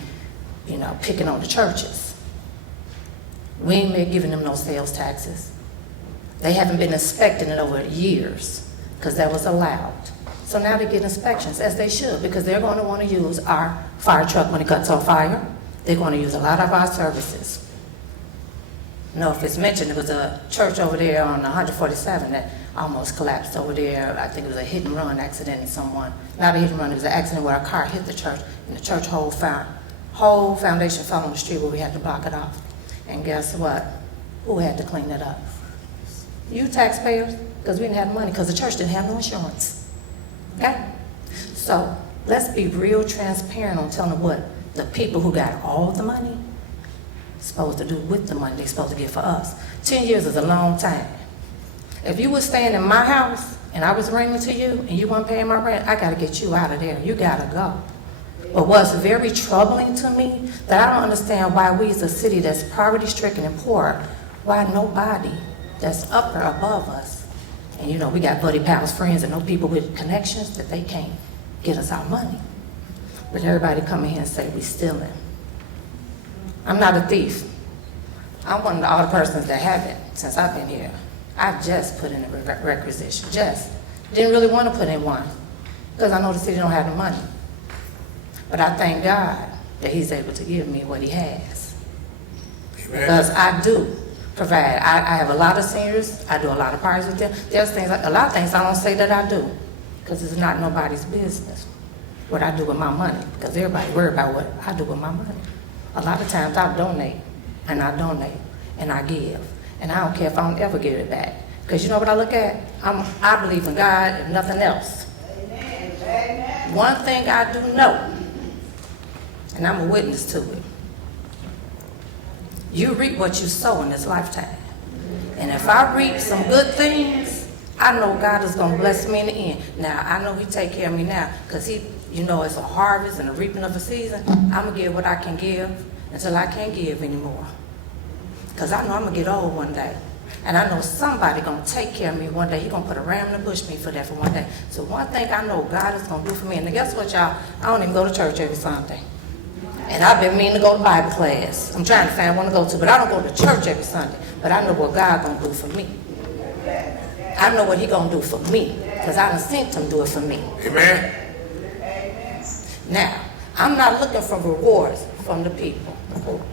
you know, picking on the churches. We ain't been giving them no sales taxes. They haven't been inspecting it over years, because that was allowed. So now they get inspections, as they should, because they're going to want to use our fire truck when it cuts on fire. They're going to use a lot of our services. You know, if it's mentioned, there was a church over there on 147 that almost collapsed over there. I think it was a hit and run accident and someone, not a hit and run, it was an accident where a car hit the church and the church whole foundation fell on the street where we had to block it off. And guess what? Who had to clean it up? You taxpayers, because we didn't have money, because the church didn't have no insurance. Okay? So let's be real transparent on telling them what the people who got all the money supposed to do with the money they're supposed to get for us. 10 years is a long time. If you were staying in my house and I was renting to you and you weren't paying my rent, I got to get you out of there. You got to go. But what's very troubling to me, that I don't understand why we as a city that's poverty-stricken and poor, why nobody that's up or above us, and you know, we got Buddy Powell's friends and no people with connections, that they can't get us our money. But everybody come in here and say we stealing. I'm not a thief. I'm one of the other persons that haven't since I've been here. I just put in a requisition, just. Didn't really want to put in one, because I know the city don't have the money. But I thank God that he's able to give me what he has. Amen. Because I do provide. I have a lot of seniors. I do a lot of parties with them. There's things, a lot of things I don't say that I do, because it's not nobody's business what I do with my money, because everybody worry about what I do with my money. A lot of times I donate, and I give. And I don't care if I don't ever get it back. Because you know what I look at? I believe in God and nothing else. Amen. One thing I do know, and I'm a witness to it. You reap what you sow in this lifetime. And if I reap some good things, I know God is going to bless me in the end. Now, I know he take care of me now, because he, you know, it's a harvest and a reaping of a season. I'm going to give what I can give until I can't give anymore. Because I know I'm going to get old one day. And I know somebody going to take care of me one day. He's going to put a ram in the bush me for that for one day. So one thing I know God is going to do for me. And guess what, y'all? I don't even go to church every Sunday. And I've been meaning to go to Bible class. I'm trying to find one to go to, but I don't go to church every Sunday. But I know what God going to do for me. I know what he going to do for me, because I done seen him do it for me. Amen. Now, I'm not looking for rewards from the people.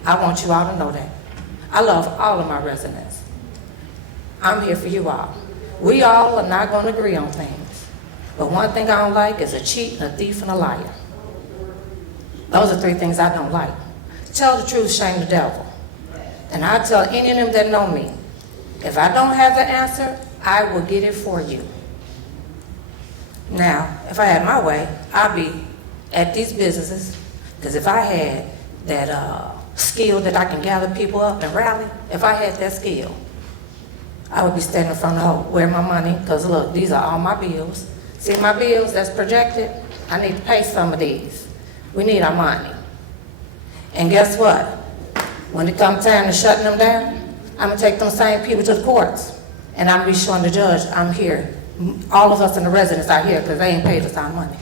I want you all to know that. I love all of my residents. I'm here for you all. We all are not going to agree on things. But one thing I don't like is a cheat, a thief, and a liar. Those are three things I don't like. Tell the truth, shame the devil. And I tell any of them that know me, if I don't have the answer, I will get it for you. Now, if I had my way, I'd be at these businesses, because if I had that skill that I can gather people up and rally, if I had that skill, I would be standing in front of the hole. Where my money? Because look, these are all my bills. See my bills that's projected? I need to pay some of these. We need our money. And guess what? When it comes time to shutting them down, I'm going to take them same people to the courts. And I'm going to be showing the judge I'm here. All of us in the residents are here because they ain't paid us our money.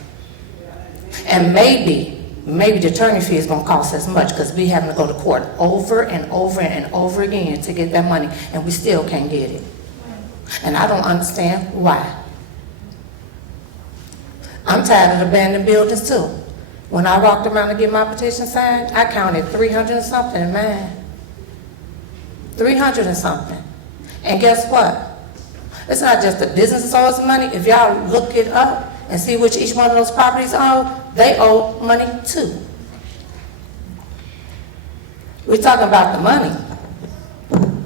And maybe the attorney fee is gonna cost as much, because we having to go to court over and over and over again to get that money, and we still can't get it. And I don't understand why. I'm tired of abandoned buildings too. When I walked around to get my petition signed, I counted 300 and something in mine. 300 and something. And guess what? It's not just the business owes money. If y'all look it up and see which each one of those properties owe, they owe money too. We're talking about the money.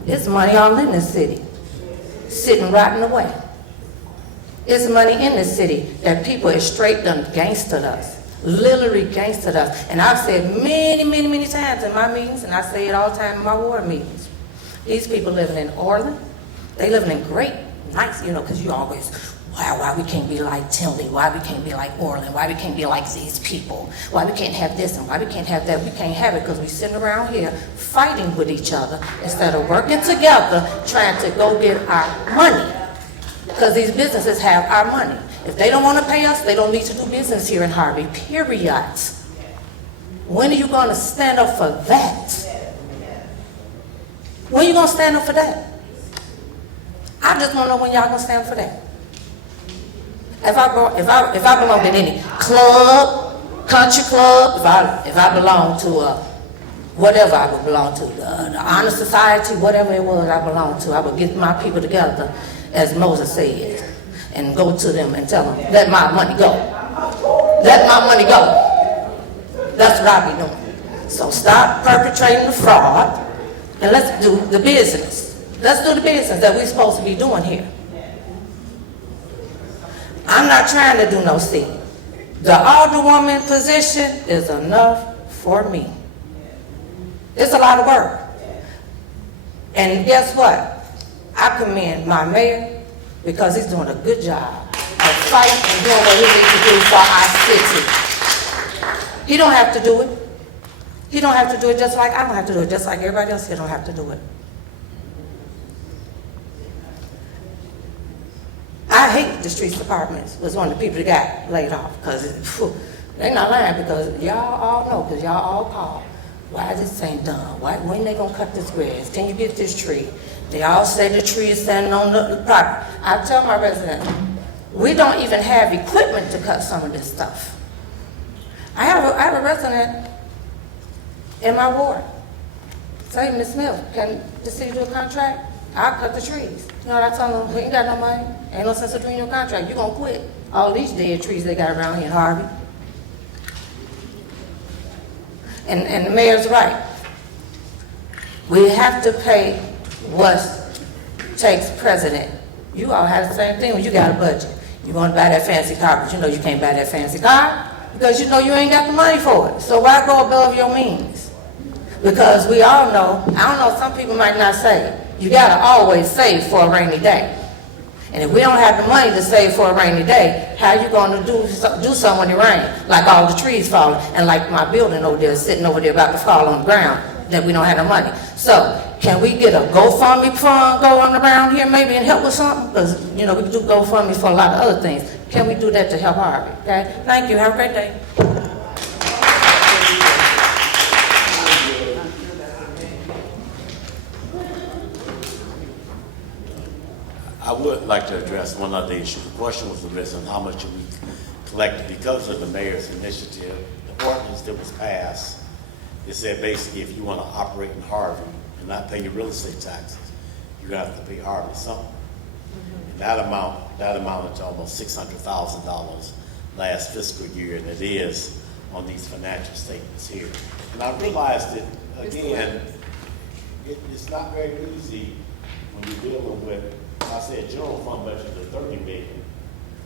It's money all in this city, sitting rotting away. It's money in this city that people is straight done gangstered us, literally gangstered us. And I've said many times in my meetings, and I say it all the time in my ward meetings, these people living in Orland, they living in great, nice, because you always, why we can't be like Tinley, why we can't be like Orland, why we can't be like these people, why we can't have this and why we can't have that. We can't have it because we sitting around here fighting with each other instead of working together trying to go get our money. Because these businesses have our money. If they don't want to pay us, they don't need to do business here in Harvey, period. When are you going to stand up for that? When are you going to stand up for that? I just want to know when y'all going to stand up for that. If I belong to any club, country club, if I belong to whatever I would belong to, the honor society, whatever it was I belonged to, I would get my people together, as Moses said, and go to them and tell them, let my money go. Let my money go. That's what I be doing. So stop perpetrating the fraud, and let's do the business. Let's do the business that we're supposed to be doing here. I'm not trying to do no seat. The alderwoman position is enough for me. It's a lot of work. And guess what? I commend my mayor because he's doing a good job of fighting and doing what he needs to do for our city. He don't have to do it. He don't have to do it just like I don't have to do it, just like everybody else here don't have to do it. I hate the streets departments was one of the people that got laid off because they're not lying because y'all all know because y'all all call. Why this ain't done? When they gonna cut this grass? Can you get this tree? They all say the tree is standing on the property. I tell my residents, we don't even have equipment to cut some of this stuff. I have a resident in my ward. Say, Ms. Smith, can the city do a contract? I'll cut the trees. You know what I tell them? We ain't got no money. Ain't no sense of doing your contract. You're gonna quit. All these dead trees they got around here in Harvey. And the mayor's right. We have to pay what takes precedent. You all have the same thing when you got a budget. You want to buy that fancy car, but you know you can't buy that fancy car because you know you ain't got the money for it. So why go above your means? Because we all know, I don't know, some people might not say it. You got to always save for a rainy day. And if we don't have the money to save for a rainy day, how you going to do something when it rains? Like all the trees falling, and like my building over there, sitting over there about to fall on the ground, that we don't have no money. So, can we get a GoFundMe fund going around here maybe and help with something? Because, we can do GoFundMe for a lot of other things. Can we do that to help Harvey? Okay? Thank you. Have a great day. I would like to address one other issue. The question was arisen, how much have we collected because of the mayor's initiative? The ordinance that was passed, it said basically if you want to operate in Harvey and not pay your real estate taxes, you're going to have to pay Harvey something. And that amounted to almost $600,000 last fiscal year, and it is on these financial statements here. And I realized that, again, it's not very easy when you're dealing with, I said general fund budget of $30 million,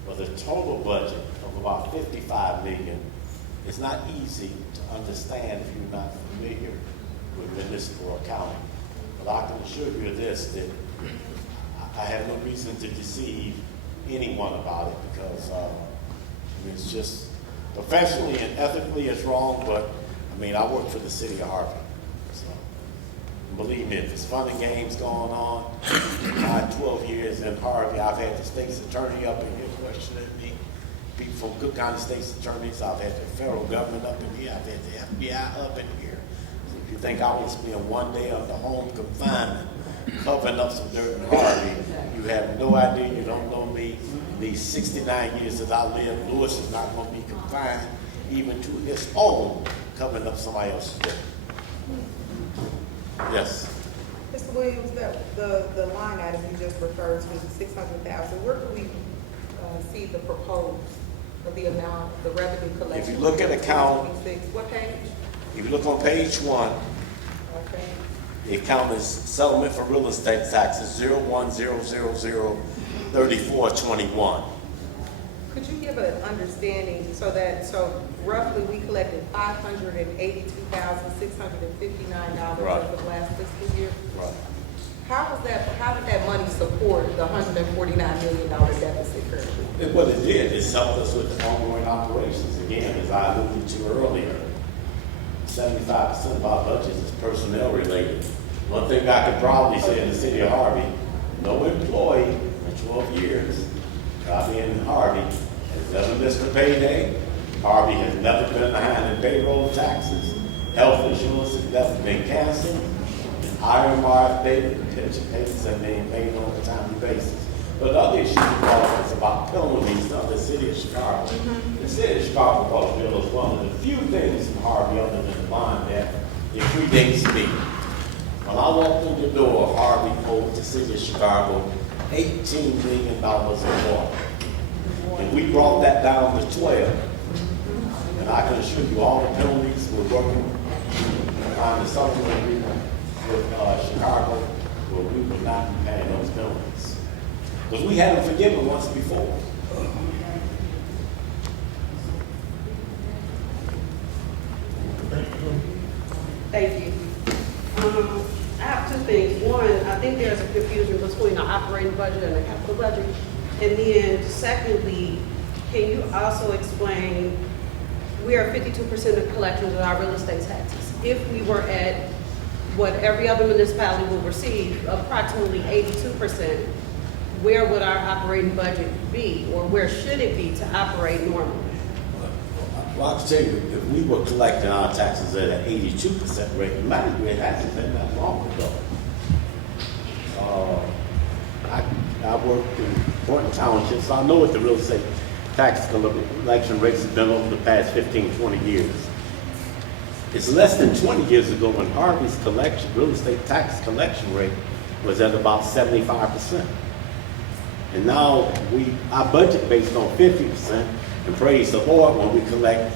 but the total budget of about $55 million. It's not easy to understand if you're not familiar with municipal accounting. But I can assure you this, that I have no reason to deceive anyone about it because it's just professionally and ethically it's wrong, but I work for the city of Harvey. So believe me, if there's fun and games going on, my 12 years in Harvey, I've had the state's attorney up in here questioning me. people from Cook County State's attorneys, I've had the federal government up in here, I've had the FBI up in here. So if you think I want to spend one day under home confinement, covering up some dirt in Harvey, you have no idea, you don't know me. In these 69 years that I live, Lewis is not going to be confined even to his home, covering up somebody else's dirt. Yes. Mr. Williams, the line item you just referred to, the 600,000, where can we see the proposed, or the amount, the revenue collection? If you look at account, 2026? What page? if you look on page 1, Okay. the account is settlement for real estate taxes, 01003421. Could you give an understanding, so roughly we collected $582,659 Right. as of last fiscal year? Right. How did that money support the $149 million deficit currently? What it did is help us with the ongoing operations. Again, as I alluded to earlier, 75% of our budget is personnel related. One thing I could proudly say in the city of Harvey, no employee in 12 years, I've been in Harvey, has never missed a payday. Harvey has never been behind in payroll taxes. Health insurance has never been canceled. IRMR pension payments have been paid on a timely basis. But the other issue is about penalties of the city of Chicago. The city of Chicago Public Bill is one of the few things in Harvey other than the bond that it predates me. When I walked through the door, Harvey owed the city of Chicago $18 million in water. And we brought that down to 12. And I can assure you all the penalties we're working on the settlement agreement with Chicago, where we will not be paying those penalties. Because we had them forgiven once before. Thank you. I have two things. One, I think there's a confusion between the operating budget and the capital budget. And then secondly, can you also explain, we are 52% of collections of our real estate taxes. If we were at what every other municipality will receive, approximately 82%, where would our operating budget be, or where should it be to operate normally? Well, I can tell you, if we were collecting our taxes at an 82% rate, it might have been that long ago. I worked in Portland Township, so I know what the real estate tax collection rates have been over the past 15, 20 years. It's less than 20 years ago when Harvey's real estate tax collection rate was at about 75%. And now our budget based on 50%, and praise the Lord when we collect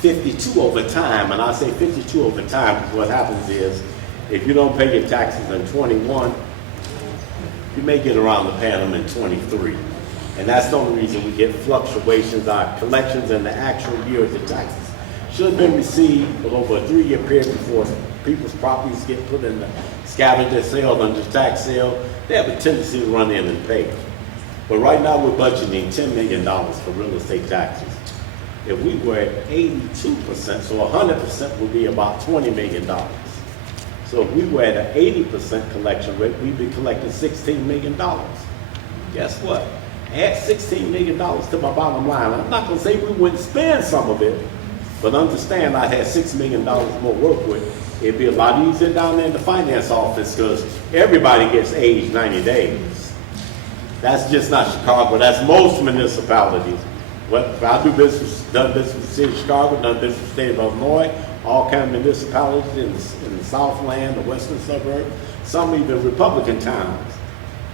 52 over time. And I say 52 over time because what happens is, if you don't pay your taxes in 21, you may get around to paying them in 23. And that's the only reason we get fluctuations. Our collections in the actual year of the taxes should have been received for over a 3-year period before people's properties get put in the scavenger sale and the tax sale. They have a tendency to run in and pay. But right now we're budgeting $10 million for real estate taxes. If we were at 82%, so 100% would be about $20 million. So if we were at an 80% collection rate, we'd be collecting $16 million. Guess what? Add $16 million to my bottom line. I'm not going to say we wouldn't spend some of it, but understand I had $6 million more work with. It'd be a lot easier down there in the finance office because everybody gets aged 90 days. That's just not Chicago. That's most municipalities. I done business with the city of Chicago, done business with the state of Illinois, all kind of municipalities in the Southland, the western suburb, some even Republican towns.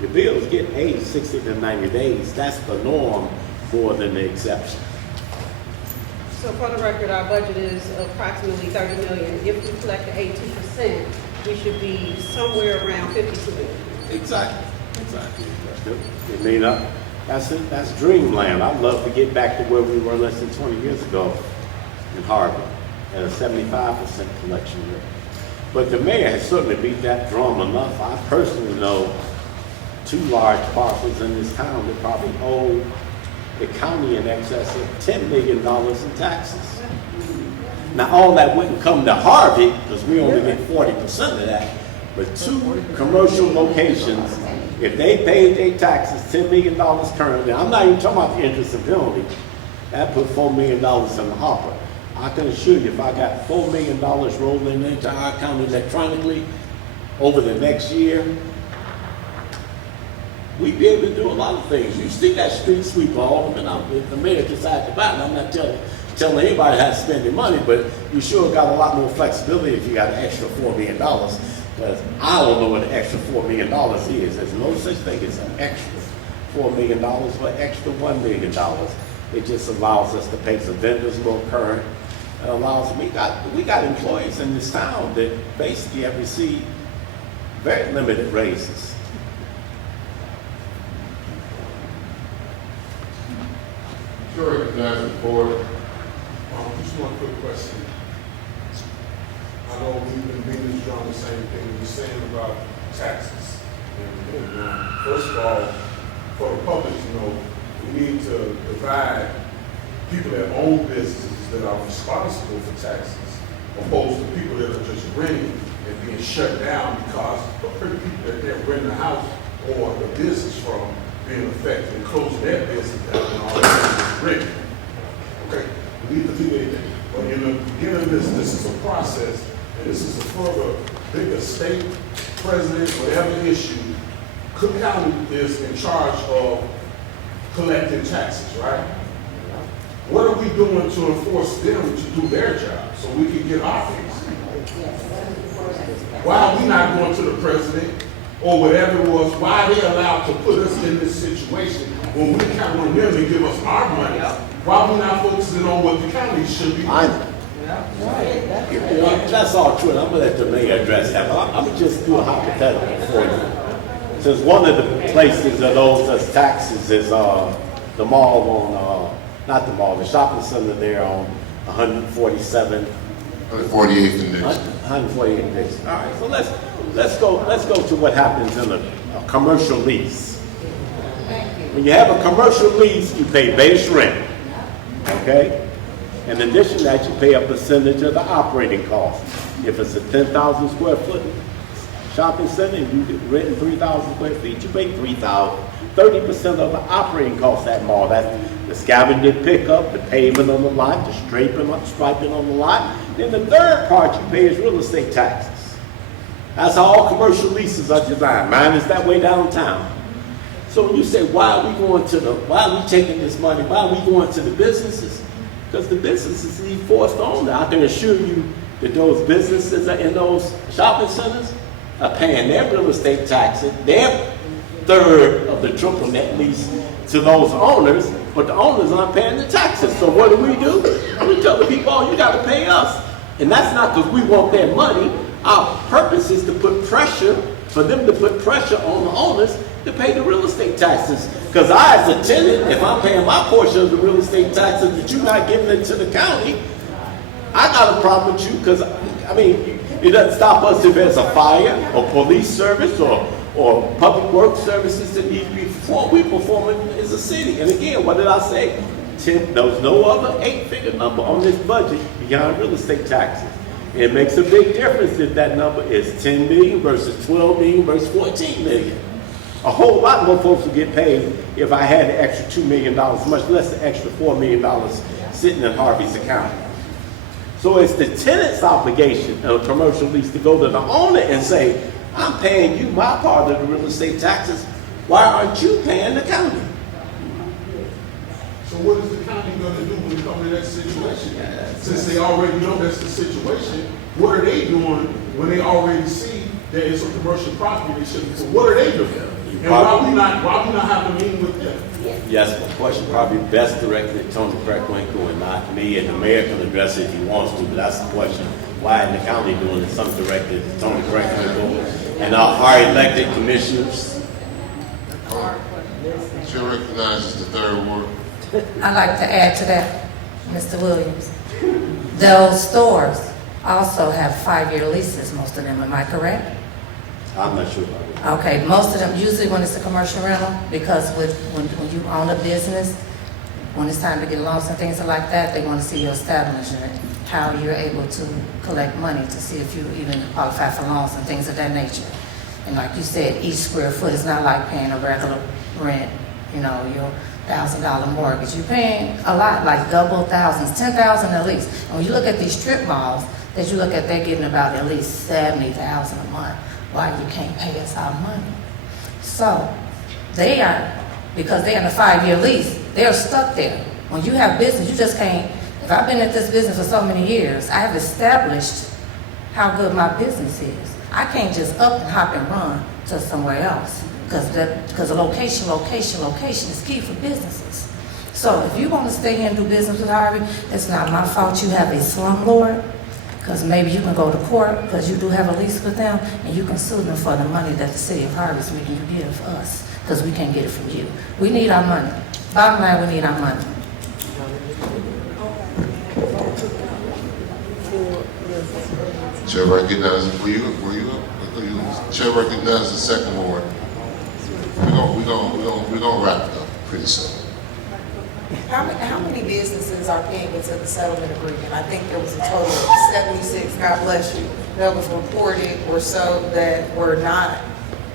Your bills get aged 60 to 90 days. That's the norm more than the exception. So for the record, our budget is approximately $30 million. If we collect the 82%, we should be somewhere around $52 million. Exactly. It may not. That's dreamland. I'd love to get back to where we were less than 20 years ago in Harvey at a 75% collection rate. But the mayor has certainly beat that drum enough. I personally know 2 large parcels in this town that probably owe the county in excess of $10 million in taxes. Now, all that wouldn't come to Harvey because we only get 40% of that. But 2 commercial locations, if they paid their taxes $10 million currently, I'm not even talking about the interest and penalty, That put $4 million in the hopper. I can assure you, if I got $4 million rolling into our account electronically over the next year, we'd be able to do a lot of things. You see that street sweeper, Alderman, if the mayor decides to buy it, I'm not telling anybody how to spend their money, but you sure got a lot more flexibility if you got an extra $4 million. Because I don't know what an extra $4 million is. There's no such thing as an extra $4 million or extra $1 million. It just allows us to pay some vendors more current. It allows, we got employees in this town that basically have received very limited raises. Sure, recognize the board. Just one quick question. I know we've been beating this drum the same thing we're saying about taxes. And, first of all, for the public to know, we need to divide people that own businesses that are responsible for taxes, opposed to people that are just renting and being shut down because of the people that they're renting the house or the business from being affected and closing their business down and all that is renting. Okay, we need to do anything. But in the beginning of this is a process, and this is a further bigger state, president, whatever issue. Cook County is in charge of collecting taxes, right? What are we doing to enforce them to do their job so we can get our things? Why are we not going to the president or whatever it was? Why are they allowed to put us in this situation when we count on them to give us our money? Why are we not focusing on what the county should be doing? That's all true, and I'm gonna let the mayor address that, but I'm gonna just do a hypothetical for you. Since one of the places that owes us taxes is the mall on, not the mall, the shopping center there on 147. 148th and next. 148 and next. All right, so let's go to what happens in a commercial lease. When you have a commercial lease, you pay base rent, okay? In addition to that, you pay a percentage of the operating cost. If it's a 10,000 square foot shopping center and you rent 3,000 square feet, you pay 30% of the operating cost of that mall. That's the scavenger pickup, the pavement on the lot, the striping on the lot. Then the third part you pay is real estate taxes. That's how all commercial leases are designed. Mine is that way downtown. So when you say, why are we taking this money? Why are we going to the businesses? Because the businesses need forced on there. I can assure you that those businesses are in those shopping centers are paying their real estate taxes, their third of the triple net lease to those owners, but the owners aren't paying the taxes. So what do? We tell the people, oh, you got to pay us. And that's not because we want their money. Our purpose is to put pressure, for them to put pressure on the owners to pay the real estate taxes. Because I, as a tenant, if I'm paying my portion of the real estate taxes that you're not giving it to the county, I got a problem with you because, I mean, it doesn't stop us if there's a fire or police service or public works services that need to be performed. We perform it as a city. And again, what did I say? There was no other 8-figure number on this budget beyond real estate taxes. It makes a big difference if that number is 10 million versus 12 million versus 14 million. A whole lot more folks would get paid if I had the extra $2 million, much less the extra $4 million sitting in Harvey's account. So it's the tenant's obligation of a commercial lease to go to the owner and say, I'm paying you my part of the real estate taxes. Why aren't you paying the county? So what is the county going to do when it comes to that situation? Since they already know that's the situation, what are they doing when they already see that it's a commercial property? So what are they doing? And why we not have a meeting with them? Yes, the question probably best directed to Tony Preckwinkle and not me, and the mayor can address it if he wants to, but that's the question. Why isn't the county doing it? Something directed to Tony Preckwinkle and our elected commissioners. Chair recognizes the third ward. I'd like to add to that, Mr. Williams. Those stores also have 5-year leases, most of them, am I correct? I'm not sure about it. Okay, most of them, usually when it's a commercial rental, because when you own a business, when it's time to get loans and things like that, they want to see your establishment, how you're able to collect money to see if you even qualify for loans and things of that nature. And like you said, each square foot is not like paying a regular rent. You know, $100,000 mortgage. You're paying a lot, like double thousands, 10,000 at least. And when you look at these strip malls, that you look at, they're getting about at least 70,000 a month. Why you can't pay us our money? So they are, because they're in a 5-year lease, they're stuck there. When you have business, you just can't. If I've been at this business for so many years, I have established how good my business is. I can't just up and hop and run to somewhere else, because location is key for businesses. So if you want to stay here and do business with Harvey, it's not my fault you have a slumlord, because maybe you can go to court, because you do have a lease with them, and you can sue them for the money that the city of Harvey is making you give us, because we can't get it from you. We need our money. Bottom line, we need our money. Chair recognizes, Chair recognizes the second ward. We're gonna wrap it up pretty soon. How many businesses are paying into the settlement agreement? I think there was a total of 76, God bless you, that was reported or so that were not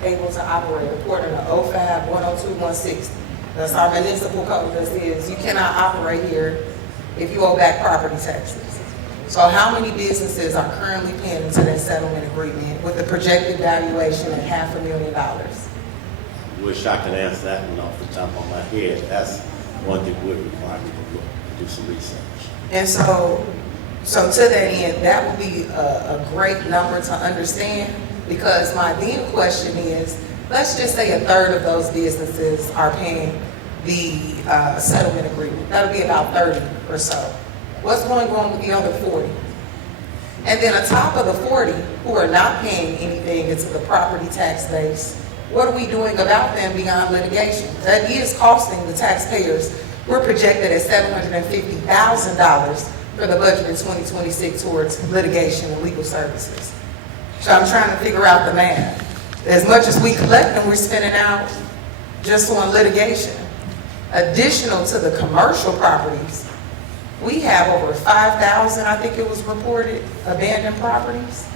able to operate, according to OFAB 102, 160. That's our municipal code, that says you cannot operate here if you owe back property taxes. So how many businesses are currently paying into that settlement agreement with a projected valuation at $500,000? Wish I could answer that one off the top of my head. That's one thing would require me to do some research. And so to that end, that would be a great number to understand, because my then question is, let's just say a third of those businesses are paying the settlement agreement. That'll be about 30 or so. What's going on with the other 40? And then on top of the 40 who are not paying anything into the property tax base, what are we doing about them beyond litigation? That is costing the taxpayers. We're projected at $750,000 for the budget in 2026 towards litigation and legal services. So I'm trying to figure out the math. As much as we collect and we're spending out just on litigation. Additional to the commercial properties, we have over 5,000, I think it was reported, abandoned properties.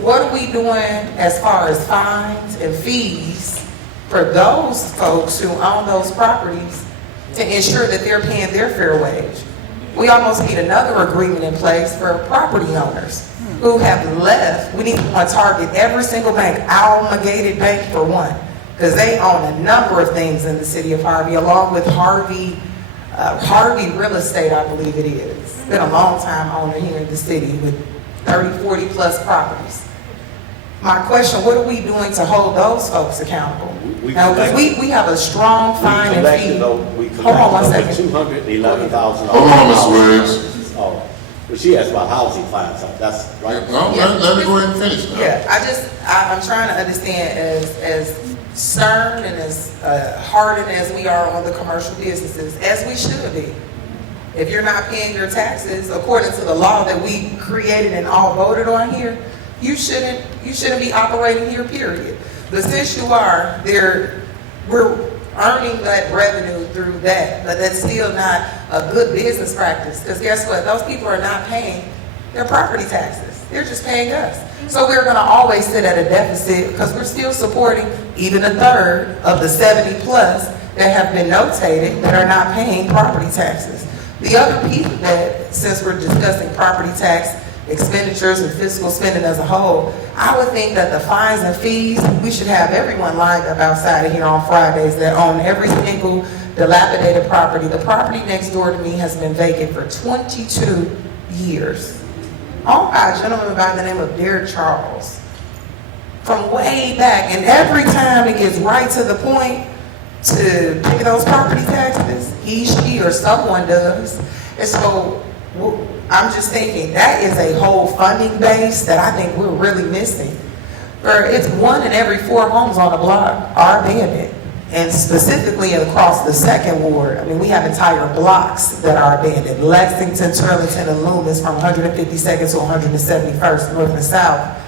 What are we doing as far as fines and fees for those folks who own those properties to ensure that they're paying their fair wage? We almost need another agreement in place for property owners who have left. We need to target every single bank, Amalgamated Bank for one, because they own a number of things in the city of Harvey, along with Harvey Real Estate, I believe it is. It's been a long time owner here in the city with 30, 40 plus properties. My question, what are we doing to hold those folks accountable? Now, because we have a strong fine and fee. Hold on one second. $211,000. Hold on, Ms. Williams. Oh, but she asked about housing fines, so that's right. No, let me go ahead and finish now. Yeah, I'm trying to understand, as stern and as hardened as we are on the commercial businesses, as we should be. If you're not paying your taxes according to the law that we created and all voted on here, you shouldn't be operating here, period. But since you are, we're earning that revenue through that, but that's still not a good business practice. Because guess what? Those people are not paying their property taxes. They're just paying us. So we're going to always sit at a deficit because we're still supporting even a third of the 70 plus that have been notated that are not paying property taxes. The other piece of that, since we're discussing property tax expenditures and fiscal spending as a whole, I would think that the fines and fees, we should have everyone lined up outside of here on Fridays that own every single dilapidated property. The property next door to me has been vacant for 22 years. Owned by a gentleman by the name of Derek Charles. From way back, and every time it gets right to the point to pay those property taxes, he, she, or someone does. And so I'm just thinking that is a whole funding base that I think we're really missing. It's 1 in every 4 homes on the block are abandoned, and specifically across the second ward. I mean, we have entire blocks that are abandoned. Lexington, Turlington, and Loomis, from 152nd to 171st, north and south,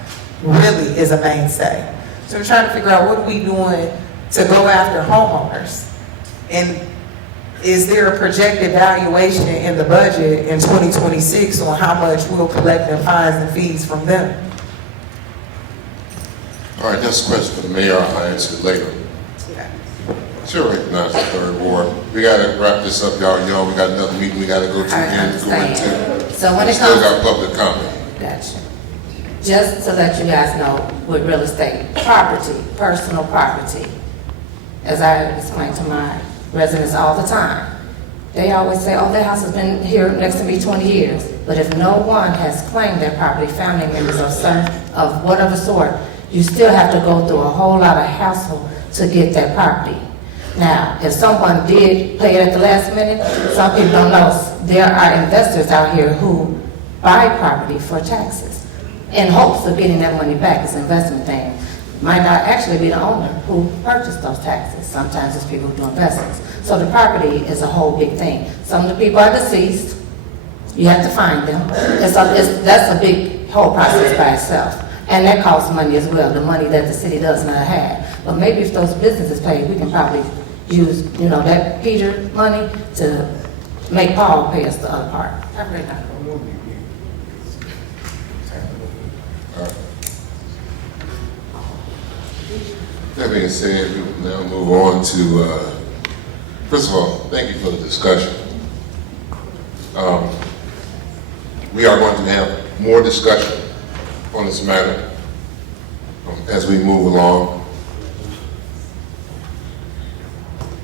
really is a mainstay. So I'm trying to figure out what are we doing to go after homeowners, and is there a projected valuation in the budget in 2026 on how much we'll collect in fines and fees from them? All right, that's a question for the mayor. I'll answer it later. Okay. Sure, recognize the third ward. We gotta wrap this up, y'all. We got another meeting we gotta go to I and go understand. into. So when We it still comes, got public comment. gotcha. Just to let you guys know, with real estate, property, personal property, as I explain to my residents all the time, they always say, oh, that house has been here next to me 20 years. But if no one has claimed their property, family members of whatever sort, you still have to go through a whole lot of hassle to get that property. Now, if someone did pay it at the last minute, some people don't know, there are investors out here who buy property for taxes in hopes of getting that money back. It's an investment thing. Might not actually be the owner who purchased those taxes. Sometimes it's people who do investments. So the property is a whole big thing. Some of the people are deceased. You have to find them. That's a big whole process by itself. And that costs money as well, the money that the city does not have. But maybe if those businesses pay, we can probably use, that Peter money to make Paul pay us the other part. I really don't. That being said, we will now move on to, first of all, thank you for the discussion. We are going to have more discussion on this matter as we move along.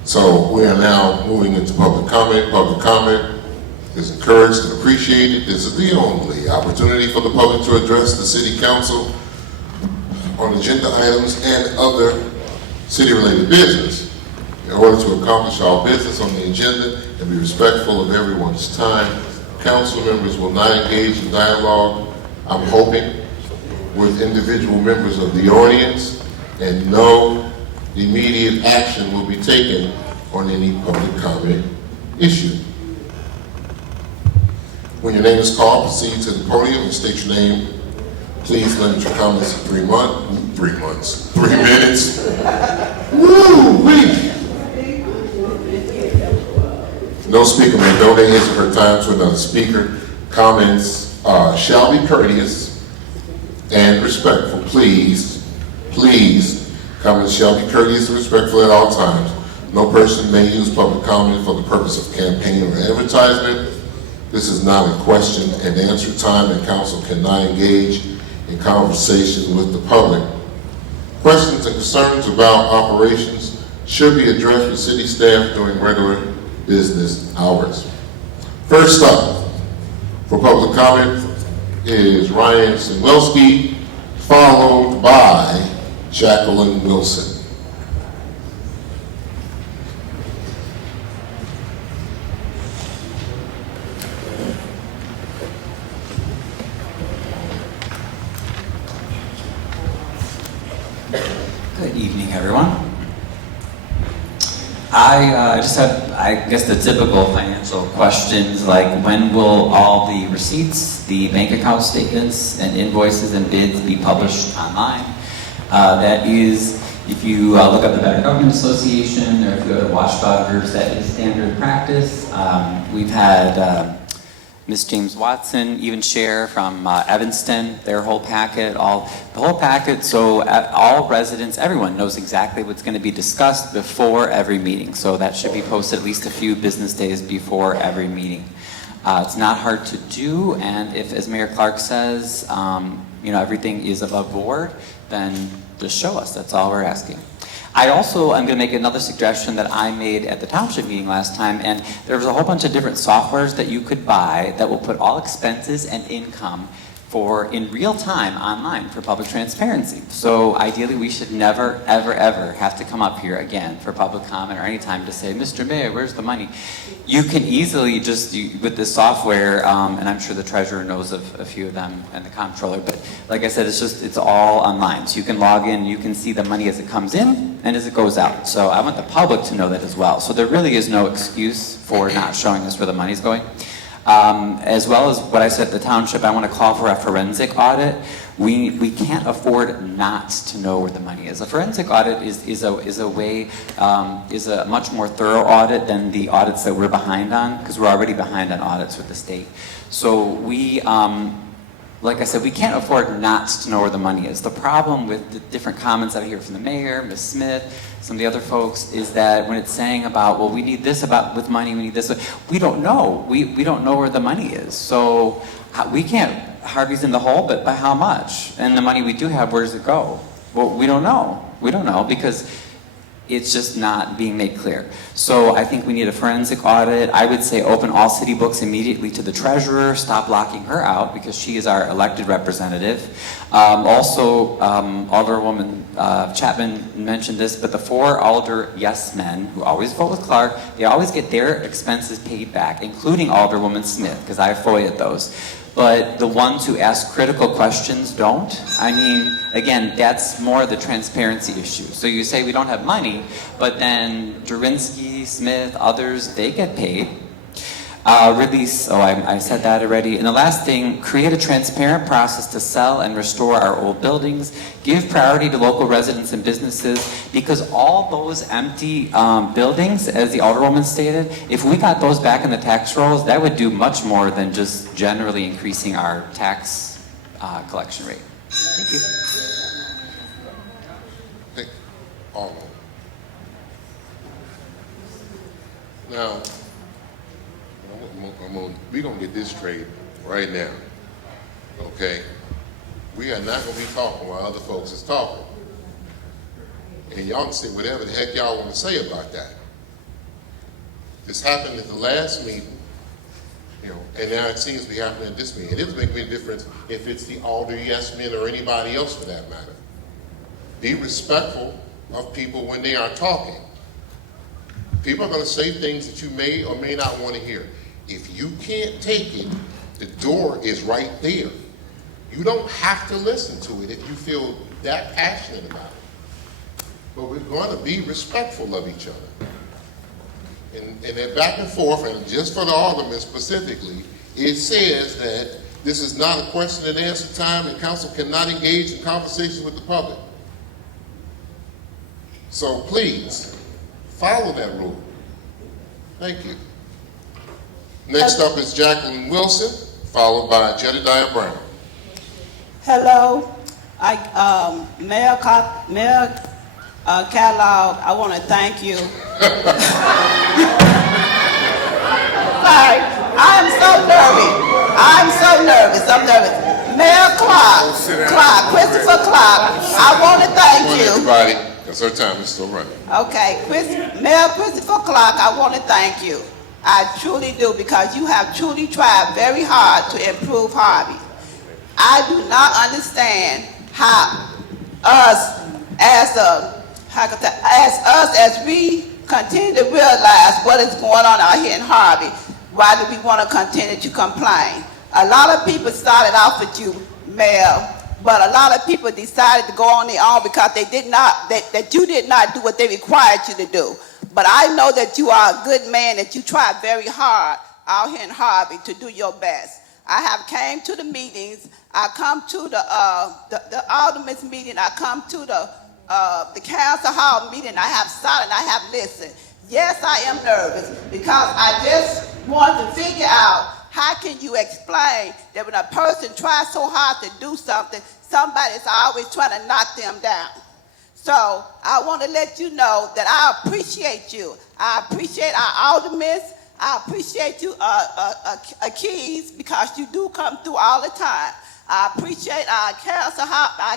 So we are now moving into public comment. Public comment is encouraged and appreciated. This is the only opportunity for the public to address the city council on agenda items and other city-related business. In order to accomplish our business on the agenda and be respectful of everyone's time, council members will not engage in dialogue, I'm hoping, with individual members of the audience, and no immediate action will be taken on any public comment issue. When your name is called, proceed to the podium and state your name. Please limit your comments to 3 minutes. Woo-wee! No speaker may donate his or her time to another speaker. Comments shall be courteous and respectful. Please, comments shall be courteous and respectful at all times. No person may use public comment for the purpose of campaign or advertisement. This is not a question and answer time, and council cannot engage in conversation with the public. Questions and concerns about operations should be addressed with city staff during regular business hours. First up for public comment is Ryan Sinwelski, followed by Jacqueline Wilson. Good evening, everyone. I just have, I guess, the typical financial questions like when will all the receipts, the bank account statements, and invoices and bids be published online? That is, if you look up the Better Government Association or if you go to Watchdog groups, that is standard practice. We've had Ms. James Watson even share from Evanston, their whole packet, the whole packet, so all residents, everyone knows exactly what's going to be discussed before every meeting. So that should be posted at least a few business days before every meeting. It's not hard to do, and if, as Mayor Clark says, everything is above board, then just show us. That's all we're asking. I also am going to make another suggestion that I made at the township meeting last time, and there was a whole bunch of different softwares that you could buy that will put all expenses and income in real time online for public transparency. So ideally, we should never, ever, ever have to come up here again for public comment or any time to say, Mr. Mayor, where's the money? You can easily with this software, and I'm sure the treasurer knows of a few of them and the comptroller, but like I said, it's all online. So you can log in, you can see the money as it comes in and as it goes out. So I want the public to know that as well. So there really is no excuse for not showing us where the money's going. As well as what I said at the township, I want to call for a forensic audit. We can't afford not to know where the money is. A forensic audit is a much more thorough audit than the audits that we're behind on, because we're already behind on audits with the state. So like I said, we can't afford not to know where the money is. The problem with the different comments that I hear from the mayor, Ms. Smith, some of the other folks, is that when it's saying about, well, we need this with money, we need this, we don't know. We don't know where the money is. So we can't, Harvey's in the hole, but by how much? And the money we do have, where does it go? Well, we don't know. We don't know because it's just not being made clear. So I think we need a forensic audit. I would say open all city books immediately to the treasurer, stop locking her out because she is our elected representative. Also, Alderwoman Chapman mentioned this, but the 4 Alder yes men who always vote with Clark, they always get their expenses paid back, including Alderwoman Smith, because I FOIA'd those. But the ones who ask critical questions don't. I mean, again, that's more the transparency issue. So you say we don't have money, but then Durinsky, Smith, others, they get paid. Release, I said that already. And the last thing, create a transparent process to sell and restore our old buildings. Give priority to local residents and businesses because all those empty buildings, as the Alderwoman stated, if we got those back in the tax rolls, that would do much more than just generally increasing our tax collection rate. Thank you. Hey, all of them. Now, we're going to get this straight right now, okay? We are not going to be talking while other folks is talking. And y'all can say whatever the heck y'all want to say about that. This happened at the last meeting, you know, and now it seems to be happening at this meeting. It doesn't make me a difference if it's the Alder yes men or anybody else for that matter. Be respectful of people when they are talking. People are going to say things that you may or may not want to hear. If you can't take it, the door is right there. You don't have to listen to it if you feel that passionate about it. But we're going to be respectful of each other. And that back and forth, and just for the aldermen specifically, it says that this is not a question and answer time and council cannot engage in conversations with the public. So please, follow that rule. Thank you. Next up is Jacqueline Wilson, followed by Jedediah Brown. Hello, Mayor Kellogg, I want to thank you. Sorry, I'm so nervous. Mayor Clark, Christopher Clark, I want to thank you. Everybody, because her time is still running. Okay, Mayor Christopher Clark, I want to thank you. I truly do, because you have truly tried very hard to improve Harvey. I do not understand how as we continue to realize what is going on out here in Harvey, why do we want to continue to complain? A lot of people started off with you, Mayor, but a lot of people decided to go on their own because they did not, that you did not do what they required you to do. But I know that you are a good man, that you tried very hard out here in Harvey to do your best. I have came to the meetings. I come to the alderman's meeting. I come to the council hall meeting. I have sat and I have listened. Yes, I am nervous because I just want to figure out how can you explain that when a person tries so hard to do something, somebody's always trying to knock them down. So I want to let you know that I appreciate you. I appreciate our aldermen. I appreciate you, Keys, because you do come through all the time. I appreciate our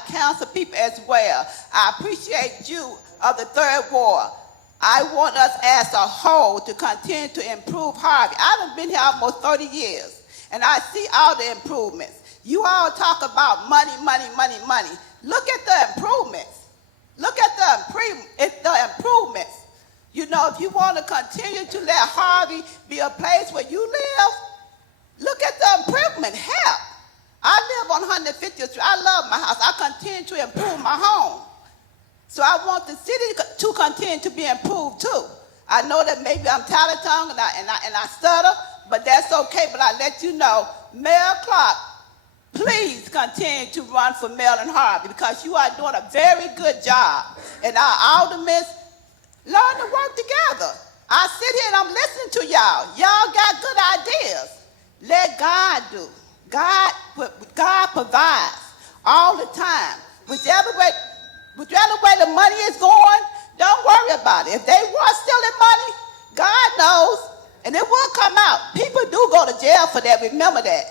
council people as well. I appreciate you of the Third Ward. I want us as a whole to continue to improve Harvey. I've been here almost 30 years, and I see all the improvements. You all talk about money. Look at the improvements. Look at the improvements. You know, if you want to continue to let Harvey be a place where you live, look at the improvement. Help. I live on 150th Street. I love my house. I continue to improve my home. So I want the city to continue to be improved too. I know that maybe I'm talented and I stutter, but that's okay. But I let you know, Mayor Clark, please continue to run for mayor in Harvey because you are doing a very good job. And our aldermen learn to work together. I sit here and I'm listening to y'all. Y'all got good ideas. Let God do. God provides all the time. Whichever way the money is going, don't worry about it. If they were stealing money, God knows, and it will come out. People do go to jail for that. Remember that.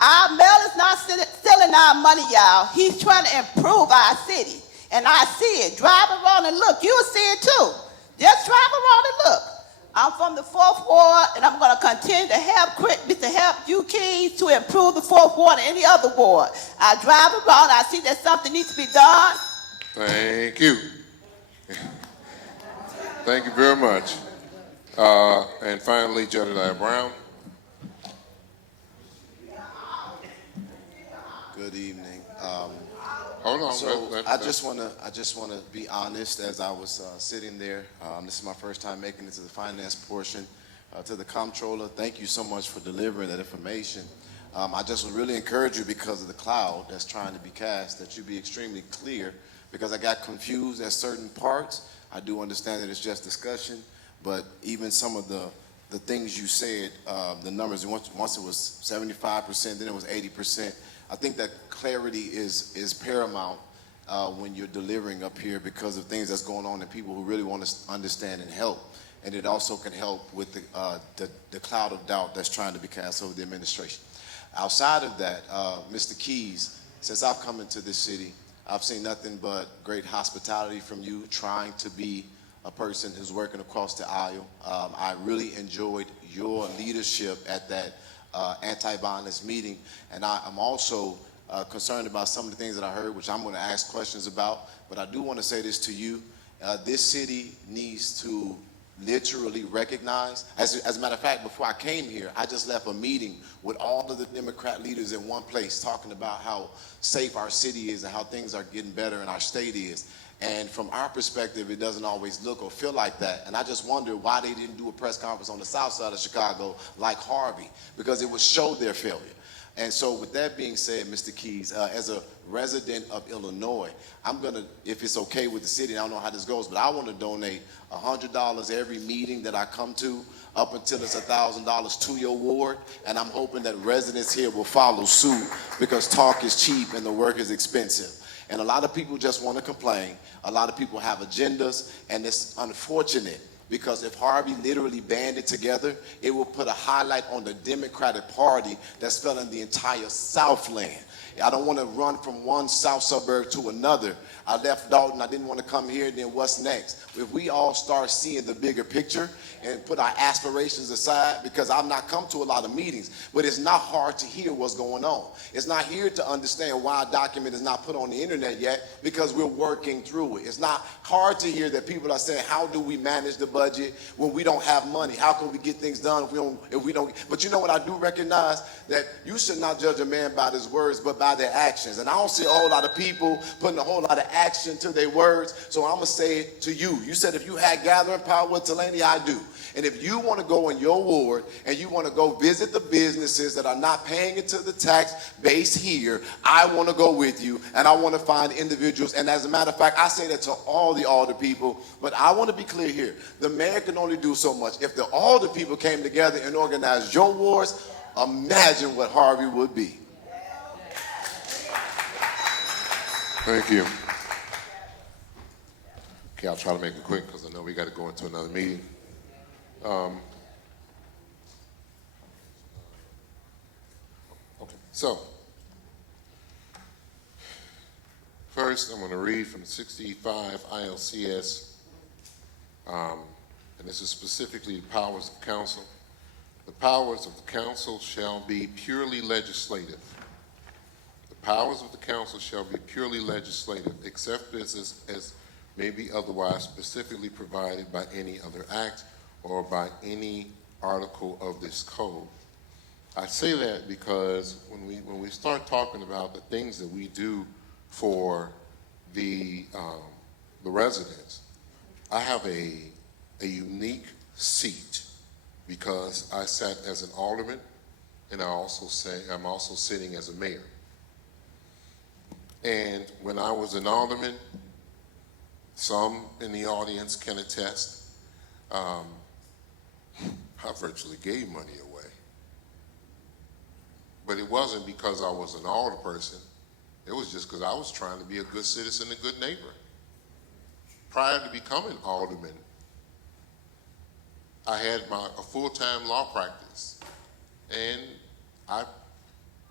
Our mayor is not stealing our money, y'all. He's trying to improve our city. And I see it. Drive around and look. You'll see it too. Just drive around and look. I'm from the 4th Ward, and I'm going to continue to help you Keys to improve the 4th Ward and any other ward. I drive around, I see that something needs to be done. Thank you. Thank you very much. And finally, Jedediah Brown. Good evening. Hold on. So I just want to be honest. As I was sitting there, this is my first time making it to the finance portion. To the comptroller, thank you so much for delivering that information. I just would really encourage you, because of the cloud that's trying to be cast, that you be extremely clear, because I got confused at certain parts. I do understand that it's just discussion, but even some of the things you said, the numbers, once it was 75%, then it was 80%. I think that clarity is paramount when you're delivering up here, because of things that's going on and people who really want to understand and help. And it also can help with the cloud of doubt that's trying to be cast over the administration. Outside of that, Mr. Keys, since I've come into this city, I've seen nothing but great hospitality from you, trying to be a person who's working across the aisle. I really enjoyed your leadership at that anti-violence meeting, and I'm also concerned about some of the things that I heard, which I'm going to ask questions about. But I do want to say this to you: this city needs to literally recognize. As a matter of fact, before I came here, I just left a meeting with all of the Democrat leaders in one place, talking about how safe our city is and how things are getting better in our state is. And from our perspective, it doesn't always look or feel like that. And I just wonder why they didn't do a press conference on the south side of Chicago like Harvey, because it would show their failure. And so with that being said, Mr. Keys, as a resident of Illinois, I'm going to, if it's okay with the city, and I don't know how this goes, but I want to donate $100 every meeting that I come to, up until it's $1,000 to your ward. And I'm hoping that residents here will follow suit, because talk is cheap and the work is expensive. And a lot of people just want to complain. A lot of people have agendas, and it's unfortunate, because if Harvey literally banded together, it will put a highlight on the Democratic Party that's filling the entire Southland. I don't want to run from one south suburb to another. I left Dalton, I didn't want to come here, then what's next? If we all start seeing the bigger picture and put our aspirations aside, because I've not come to a lot of meetings, but it's not hard to hear what's going on. It's not here to understand why a document is not put on the internet yet, because we're working through it. It's not hard to hear that people are saying, how do we manage the budget when we don't have money? How can we get things done if we don't? But you know what I do recognize? That you should not judge a man by his words, but by their actions. And I don't see a whole lot of people putting a whole lot of action to their words. So I'm going to say it to you. You said if you had gathering power with Delaney, I do. And if you want to go in your ward and you want to go visit the businesses that are not paying into the tax base here, I want to go with you, and I want to find individuals. And as a matter of fact, I say that to all the alder people, but I want to be clear here. The mayor can only do so much. If the alder people came together and organized your wards, imagine what Harvey would be. Thank you. Okay, I'll try to make it quick, because I know we got to go into another meeting. Okay, so first I'm going to read from 65 ILCS, and this is specifically the powers of council. The powers of the council shall be purely legislative. The powers of the council shall be purely legislative, except as may be otherwise specifically provided by any other act or by any article of this code. I say that because when we start talking about the things that we do for the residents, I have a unique seat, because I sat as an alderman, and I'm also sitting as a mayor. And when I was an alderman, some in the audience can attest, I virtually gave money away. But it wasn't because I was an alderperson. It was just because I was trying to be a good citizen, a good neighbor. Prior to becoming alderman, I had a full-time law practice, and I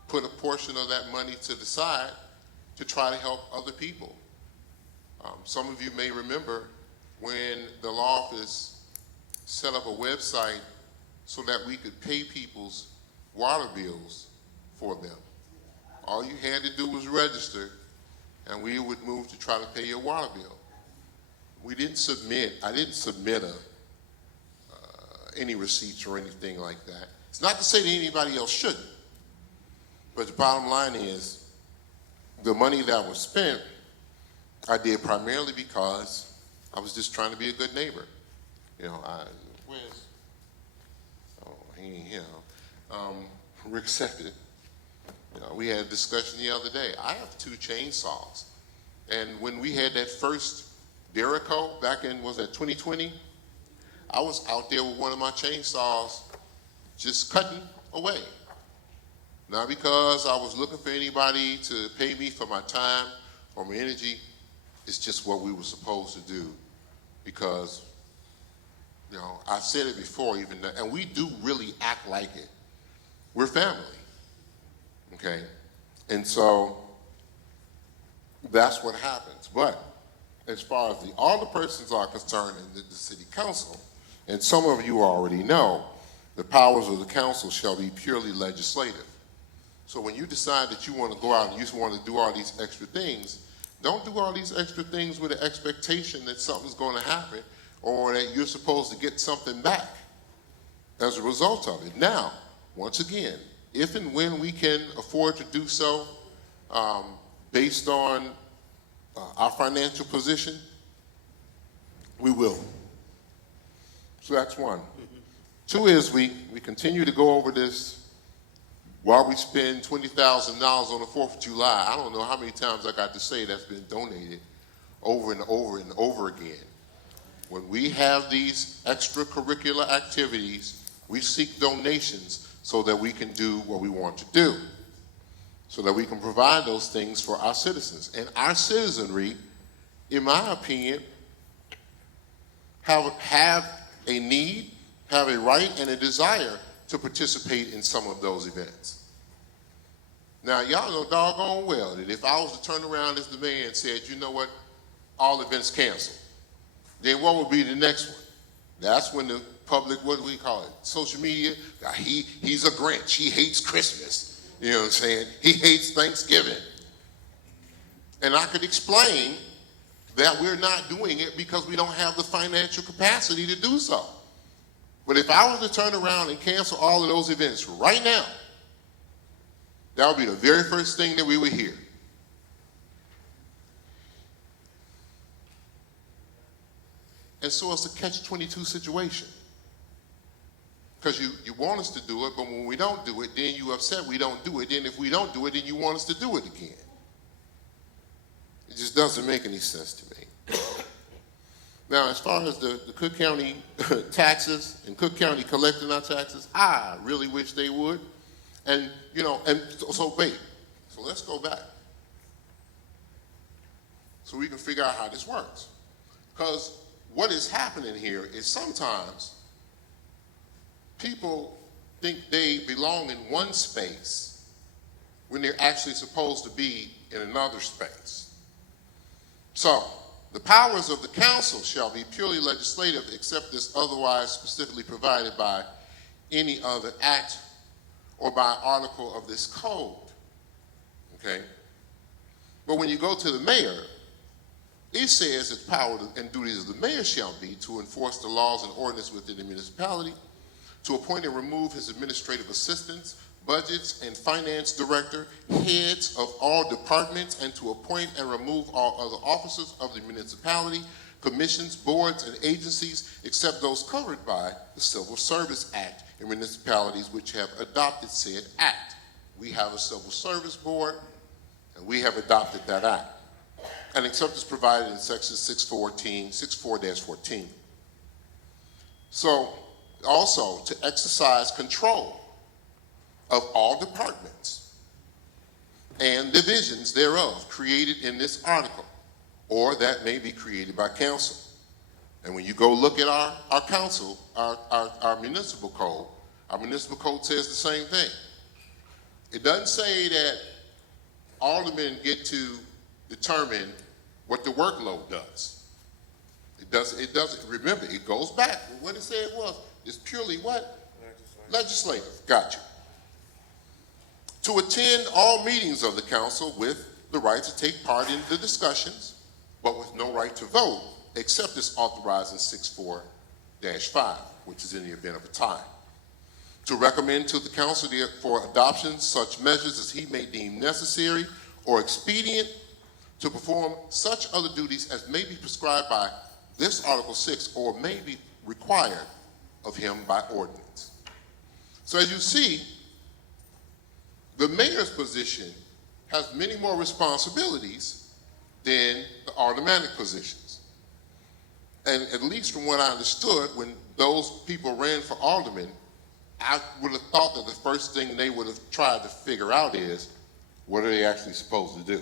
put a portion of that money to the side to try to help other people. Some of you may remember when the law office set up a website so that we could pay people's water bills for them. All you had to do was register, and we would move to try to pay your water bill. I didn't submit any receipts or anything like that. It's not to say that anybody else shouldn't, but the bottom line is the money that was spent, I did primarily because I was just trying to be a good neighbor. You know, he ain't here. Rick Sepid. You know, we had a discussion the other day. I have 2 chainsaws, and when we had that first Derico back in, was that 2020? I was out there with one of my chainsaws just cutting away. Not because I was looking for anybody to pay me for my time or my energy. It's just what we were supposed to do because, you know, I've said it before even, and we do really act like it. We're family, okay? And so that's what happens. But as far as the alderpersons are concerned in the city council, and some of you already know, the powers of the council shall be purely legislative. So when you decide that you want to go out and you want to do all these extra things, don't do all these extra things with the expectation that something's going to happen or that you're supposed to get something back as a result of it. Now, once again, if and when we can afford to do so, based on our financial position, we will. So that's one. 2 is we continue to go over this while we spend $20,000 on the 4th of July. I don't know how many times I got to say that's been donated over and over and over again. When we have these extracurricular activities, we seek donations so that we can do what we want to do, so that we can provide those things for our citizens. And our citizenry, in my opinion, have a need, have a right and a desire to participate in some of those events. Now, y'all know doggone well that if I was to turn around as the mayor and said, you know what, all events canceled, then what would be the next one? That's when the public, what do we call it, social media, he's a Grinch, he hates Christmas, you know what I'm saying? He hates Thanksgiving. And I could explain that we're not doing it because we don't have the financial capacity to do so. But if I was to turn around and cancel all of those events right now, that would be the very first thing that we would hear. And so it's a catch-22 situation. Because you want us to do it, but when we don't do it, then you upset we don't do it. Then if we don't do it, then you want us to do it again. It just doesn't make any sense to me. Now, as far as the Cook County taxes and Cook County collecting our taxes, I really wish they would. And, you know, and so wait, so let's go back so we can figure out how this works. Because what is happening here is sometimes people think they belong in one space when they're actually supposed to be in another space. So, the powers of the council shall be purely legislative except as otherwise specifically provided by any other act or by article of this code. Okay? But when you go to the mayor, it says that power and duties of the mayor shall be to enforce the laws and ordinance within the municipality, to appoint and remove his administrative assistants, budgets and finance director, heads of all departments, and to appoint and remove all other officers of the municipality, commissions, boards, and agencies, except those covered by the Civil Service Act in municipalities which have adopted said act. We have a Civil Service Board, and we have adopted that act. And except as provided in section 64-14. So, also, to exercise control of all departments and divisions thereof created in this article, or that may be created by council. And when you go look at our council, our municipal code says the same thing. It doesn't say that aldermen get to determine what the workload does. It doesn't, remember, it goes back. What it said was, it's purely what? Legislative. Gotcha. To attend all meetings of the council with the right to take part in the discussions, but with no right to vote, except as authorized in 6.4-5, which is in the event of a tie. To recommend to the council for adoption such measures as he may deem necessary or expedient to perform such other duties as may be prescribed by this Article 6 or may be required of him by ordinance. So as you see, the mayor's position has many more responsibilities than the aldermanic positions. And at least from what I understood, when those people ran for alderman, I would have thought that the first thing they would have tried to figure out is, what are they actually supposed to do?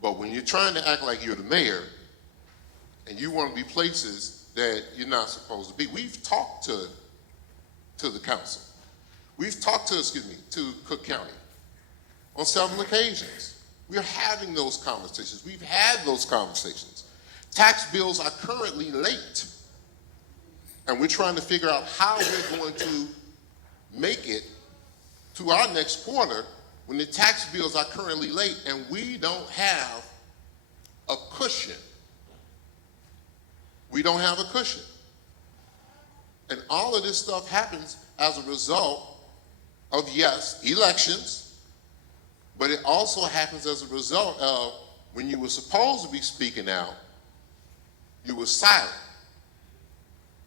But when you're trying to act like you're the mayor and you want to be places that you're not supposed to be, we've talked to the council. We've talked to Cook County on several occasions. We're having those conversations. We've had those conversations. Tax bills are currently late. And we're trying to figure out how we're going to make it to our next quarter when the tax bills are currently late and we don't have a cushion. We don't have a cushion. And all of this stuff happens as a result of, yes, elections, but it also happens as a result of when you were supposed to be speaking out, you were silent,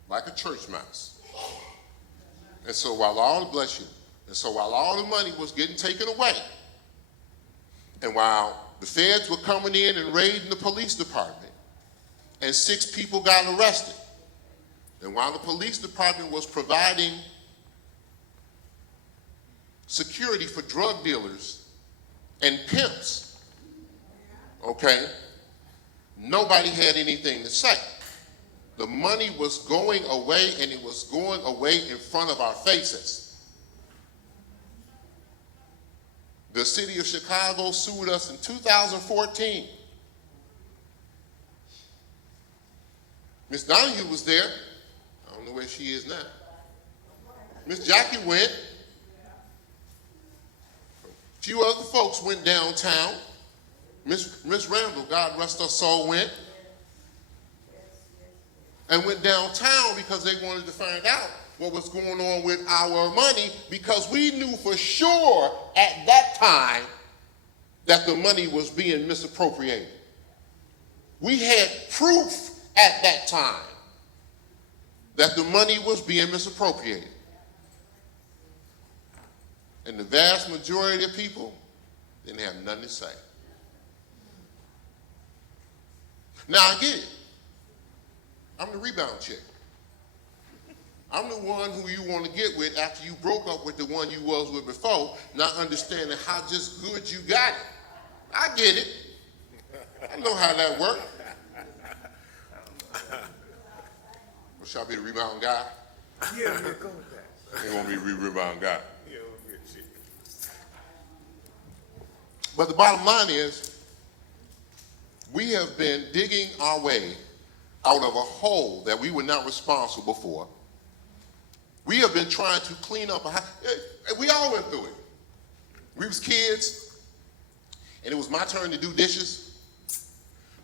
like a church mouse. And so while all the money was getting taken away, and while the feds were coming in and raiding the police department, and 6 people got arrested, and while the police department was providing security for drug dealers and pimps, okay, nobody had anything to say. The money was going away, and it was going away in front of our faces. The city of Chicago sued us in 2014. Miss Donahue was there. I don't know where she is now. Miss Jackie went. A few other folks went downtown. Miss Randall, God rest her soul, went downtown because they wanted to find out what was going on with our money, because we knew for sure at that time that the money was being misappropriated. We had proof at that time that the money was being misappropriated. And the vast majority of people didn't have nothing to say. Now I get it. I'm the rebound chick. I'm the one who you want to get with after you broke up with the one you was with before, not understanding how just good you got it. I get it. I know how that works. Well, shall I be the rebound guy? Yeah, go with that. He won't be the rebound guy. Yeah, we'll get you. But the bottom line is, we have been digging our way out of a hole that we were not responsible for. We have been trying to clean up a house. We all went through it. We was kids, and it was my turn to do dishes.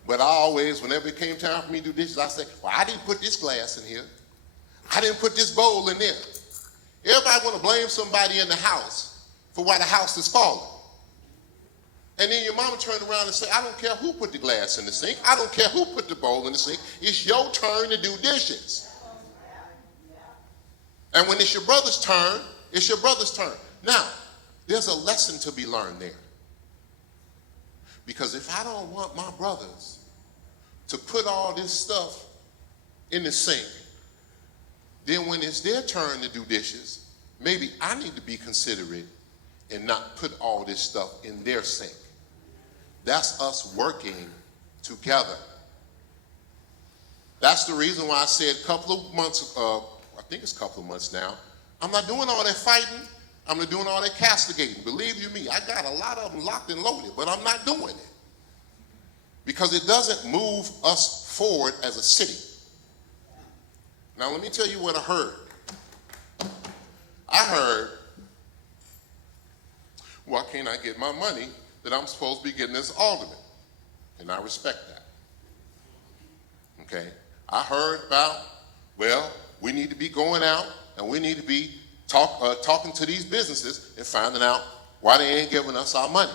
But I always, whenever it came time for me to do dishes, I said, well, I didn't put this glass in here. I didn't put this bowl in there. Everybody want to blame somebody in the house for why the house is falling. And then your mama turned around and said, I don't care who put the glass in the sink. I don't care who put the bowl in the sink. It's your turn to do dishes. And when it's your brother's turn, it's your brother's turn. Now, there's a lesson to be learned there. Because if I don't want my brothers to put all this stuff in the sink, then when it's their turn to do dishes, maybe I need to be considerate and not put all this stuff in their sink. That's us working together. That's the reason why I said a couple of months, I think it's a couple of months now, I'm not doing all that fighting, I'm not doing all that castigating. Believe you me, I got a lot of them locked and loaded, but I'm not doing it. Because it doesn't move us forward as a city. Now let me tell you what I heard. I heard, why can't I get my money that I'm supposed to be getting as alderman? And I respect that. Okay? I heard about, well, we need to be going out and we need to be talking to these businesses and finding out why they ain't giving us our money.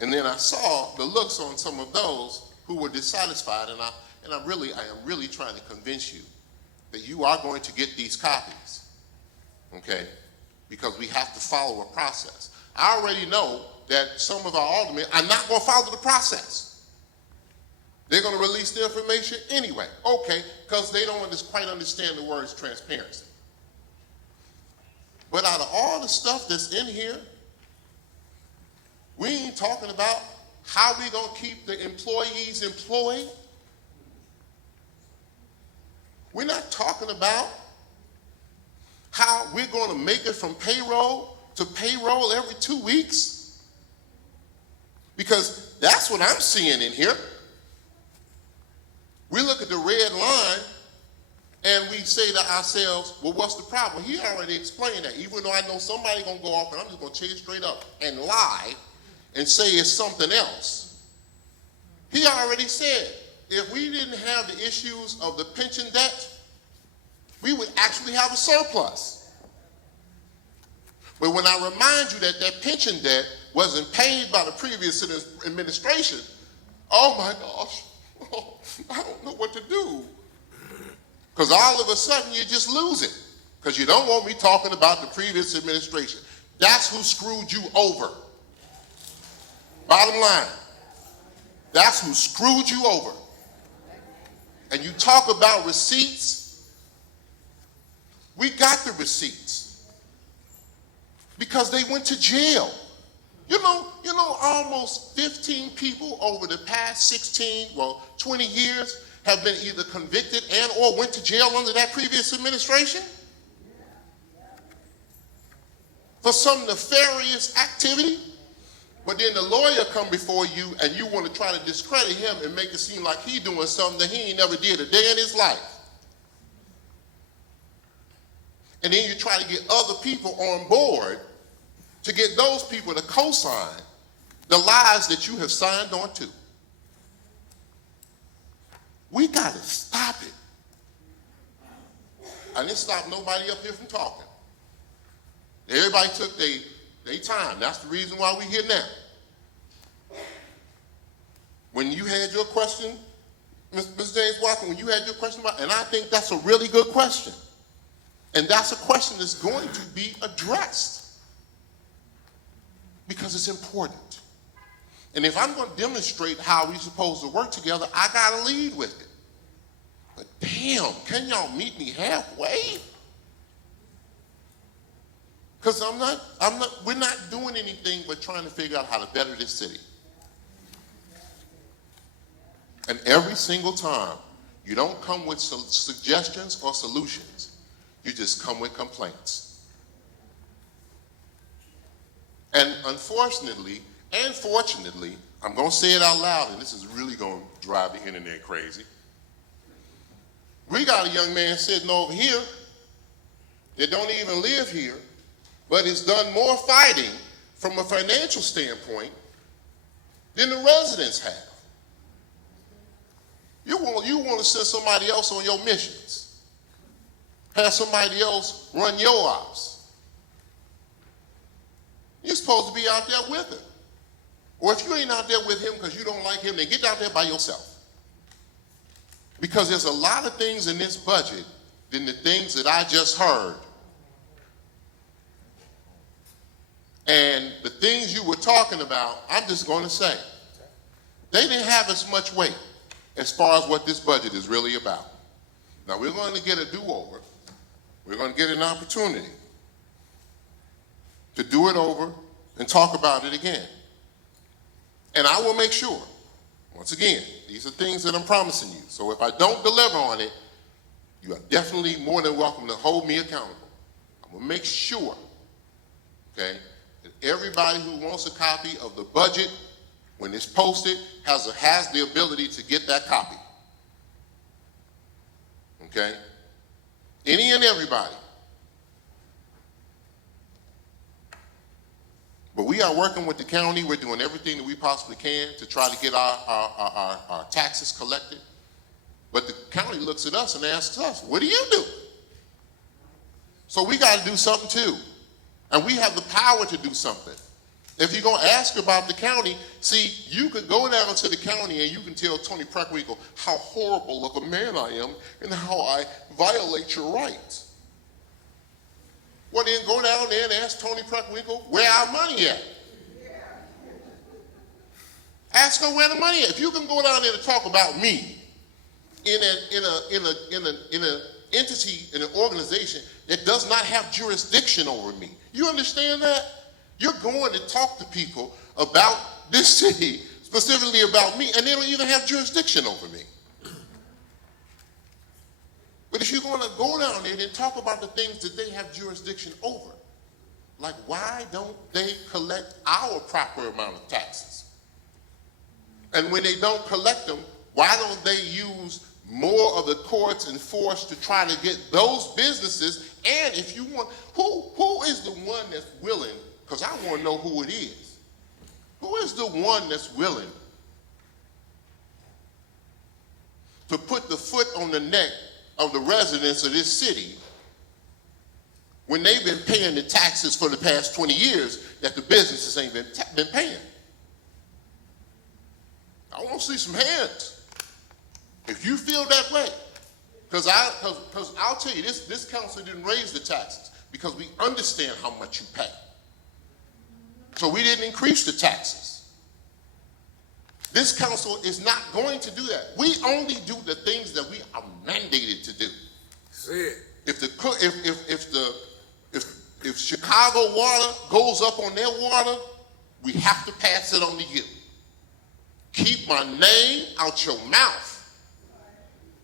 And then I saw the looks on some of those who were dissatisfied, and I am really trying to convince you that you are going to get these copies, okay? Because we have to follow a process. I already know that some of our aldermen are not going to follow the process. They're going to release the information anyway, okay, because they don't quite understand the words transparency. But out of all the stuff that's in here, we ain't talking about how we going to keep the employees employed. We're not talking about how we're going to make it from payroll to payroll every 2 weeks. Because that's what I'm seeing in here. We look at the red line and we say to ourselves, well, what's the problem? He already explained that. Even though I know somebody going to go off, and I'm just going to tell you straight up and lie and say it's something else. He already said, if we didn't have the issues of the pension debt, we would actually have a surplus. But when I remind you that that pension debt wasn't paid by the previous administration, oh my gosh, I don't know what to do. Because all of a sudden you just lose it. Because you don't want me talking about the previous administration. That's who screwed you over. Bottom line, that's who screwed you over. And you talk about receipts, we got the receipts because they went to jail. You know, almost 15 people over the past 20 years have been either convicted and or went to jail under that previous administration for some nefarious activity. But then the lawyer come before you and you want to try to discredit him and make it seem like he doing something that he ain't never did a day in his life. And then you try to get other people on board to get those people to co-sign the lies that you have signed on to. We got to stop it. I didn't stop nobody up here from talking. Everybody took their time. That's the reason why we're here now. When you had your question, Ms. James Watson, when you had your question about, and I think that's a really good question. And that's a question that's going to be addressed because it's important. And if I'm going to demonstrate how we're supposed to work together, I got to lead with it. But damn, can y'all meet me halfway? Because we're not doing anything but trying to figure out how to better this city. And every single time, you don't come with suggestions or solutions. You just come with complaints. And unfortunately, and fortunately, I'm going to say it out loud, and this is really going to drive the internet crazy. We got a young man sitting over here that don't even live here, but has done more fighting from a financial standpoint than the residents have. You want to send somebody else on your missions. Have somebody else run your ops. You're supposed to be out there with him. Or if you ain't out there with him because you don't like him, then get out there by yourself. Because there's a lot of things in this budget than the things that I just heard. And the things you were talking about, I'm just going to say, they didn't have as much weight as far as what this budget is really about. Now, we're going to get a do-over. We're going to get an opportunity to do it over and talk about it again. And I will make sure, once again, these are things that I'm promising you. So if I don't deliver on it, you are definitely more than welcome to hold me accountable. I'm going to make sure, okay, that everybody who wants a copy of the budget, when it's posted, has the ability to get that copy. Okay? Any and everybody. But we are working with the county. We're doing everything that we possibly can to try to get our taxes collected. But the county looks at us and asks us, what do you do? So we got to do something too. And we have the power to do something. If you're going to ask about the county, see, you could go down to the county and you can tell Tony Preckwinkle how horrible of a man I am and how I violate your rights. Well, then go down there and ask Tony Preckwinkle where our money at. Ask her where the money is. If you can go down there to talk about me in an entity, in an organization that does not have jurisdiction over me, you understand that? You're going to talk to people about this city, specifically about me, and they don't even have jurisdiction over me. But if you're going to go down there and talk about the things that they have jurisdiction over, like why don't they collect our proper amount of taxes? And when they don't collect them, why don't they use more of the courts and force to try to get those businesses? And if you want, who is the one that's willing, because I want to know who it is. Who is the one that's willing to put the foot on the neck of the residents of this city when they've been paying the taxes for the past 20 years that the businesses ain't been paying? I want to see some hands. If you feel that way, because I'll tell you, this council didn't raise the taxes because we understand how much you pay. So we didn't increase the taxes. This council is not going to do that. We only do the things that we are mandated to do. If Chicago water goes up on their water, we have to pass it on to you. Keep my name out your mouth,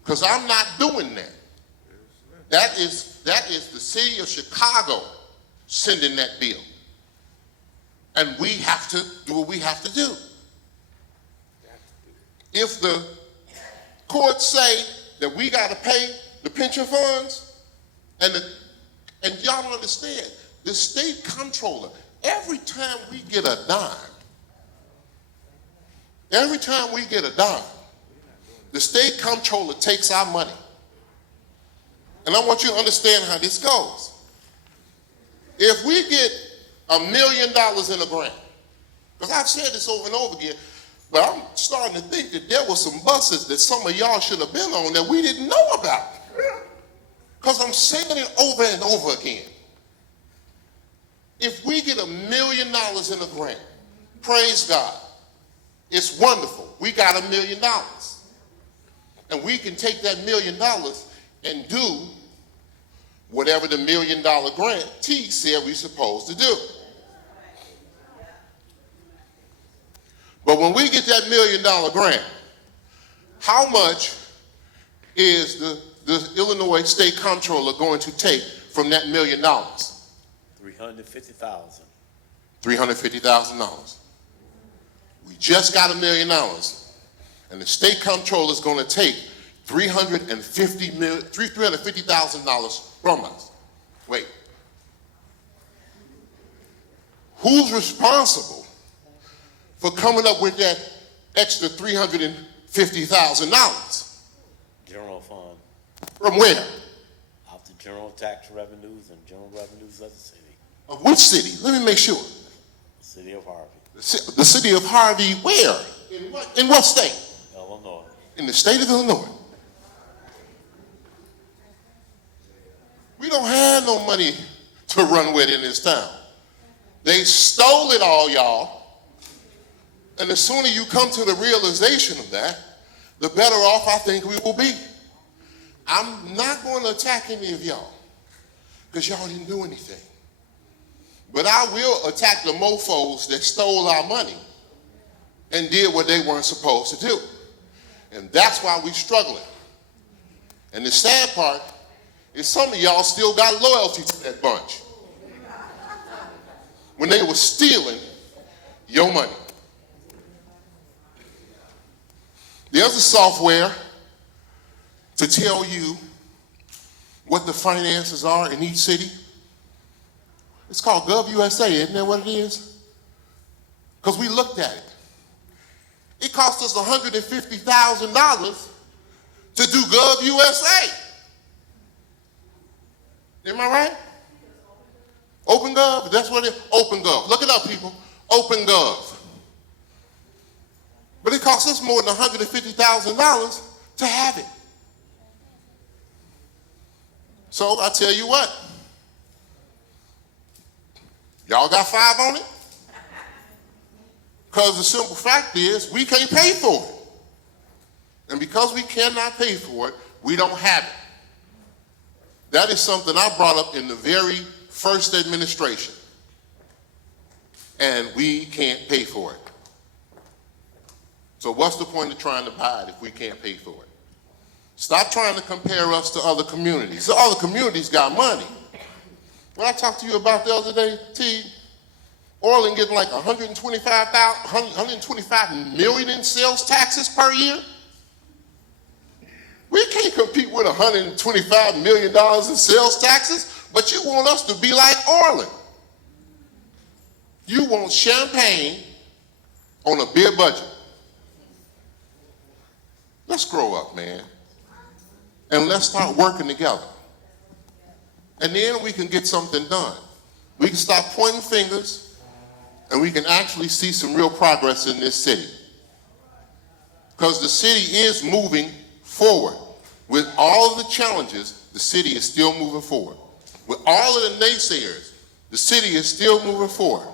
because I'm not doing that. That is the city of Chicago sending that bill. And we have to do what we have to do. If the courts say that we got to pay the pension funds, and y'all don't understand, the state comptroller, every time we get a dime, the state comptroller takes our money. And I want you to understand how this goes. If we get $1 million in a grant, because I've said this over and over again, but I'm starting to think that there were some buses that some of y'all should have been on that we didn't know about. Because I'm saying it over and over again. If we get $1 million in a grant, praise God, it's wonderful. We got $1 million. And we can take that $1 million and do whatever the $1 million grantee said we're supposed to do. But when we get that $1 million grant, how much is the Illinois State Comptroller going to take from that $1 million? $350,000. $350,000. We just got $1 million, and the State Comptroller is going to take $350,000 from us. Wait. Who's responsible for coming up with that extra $350,000? General fund. From where? Out the general tax revenues and general revenues of the city. Of which city? Let me make sure. The city of Harvey. The city of Harvey where? In what state? Illinois. In the state of Illinois. We don't have no money to run with in this town. They stole it all, y'all. And the sooner you come to the realization of that, the better off I think we will be. I'm not going to attack any of y'all because y'all didn't do anything. But I will attack the mofos that stole our money and did what they weren't supposed to do. And that's why we're struggling. And the sad part is some of y'all still got loyalty to that bunch when they were stealing your money. There's a software to tell you what the finances are in each city. It's called GovUSA, isn't that what it is? Because we looked at it. It cost us $150,000 to do GovUSA. Am I right? OpenGov, that's what it is. OpenGov. Look it up, people. OpenGov. But it cost us more than $150,000 to have it. So I tell you what, y'all got 5 on it? Because the simple fact is we can't pay for it. And because we cannot pay for it, we don't have it. That is something I brought up in the very first administration. And we can't pay for it. So what's the point of trying to buy it if we can't pay for it? Stop trying to compare us to other communities. The other communities got money. What I talked to you about the other day, T, Orland getting like 125 million in sales taxes per year. We can't compete with $125 million in sales taxes, but you want us to be like Orland. You want champagne on a beer budget. Let's grow up, man. And let's start working together. And then we can get something done. We can stop pointing fingers and we can actually see some real progress in this city. Because the city is moving forward. With all of the challenges, the city is still moving forward. With all of the naysayers, the city is still moving forward.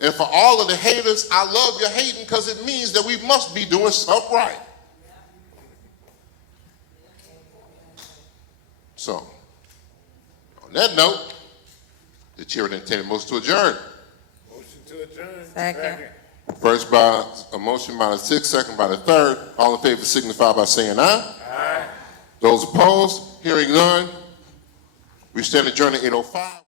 And for all of the haters, I love your hating because it means that we must be doing something right. So, on that note, the chair would entertain a motion to adjourn. Motion to adjourn. Second. First by a motion by the sixth, second by the third. All in favor signify by saying aye. Aye. Those opposed, hearing none, we stand adjourned at 8:05.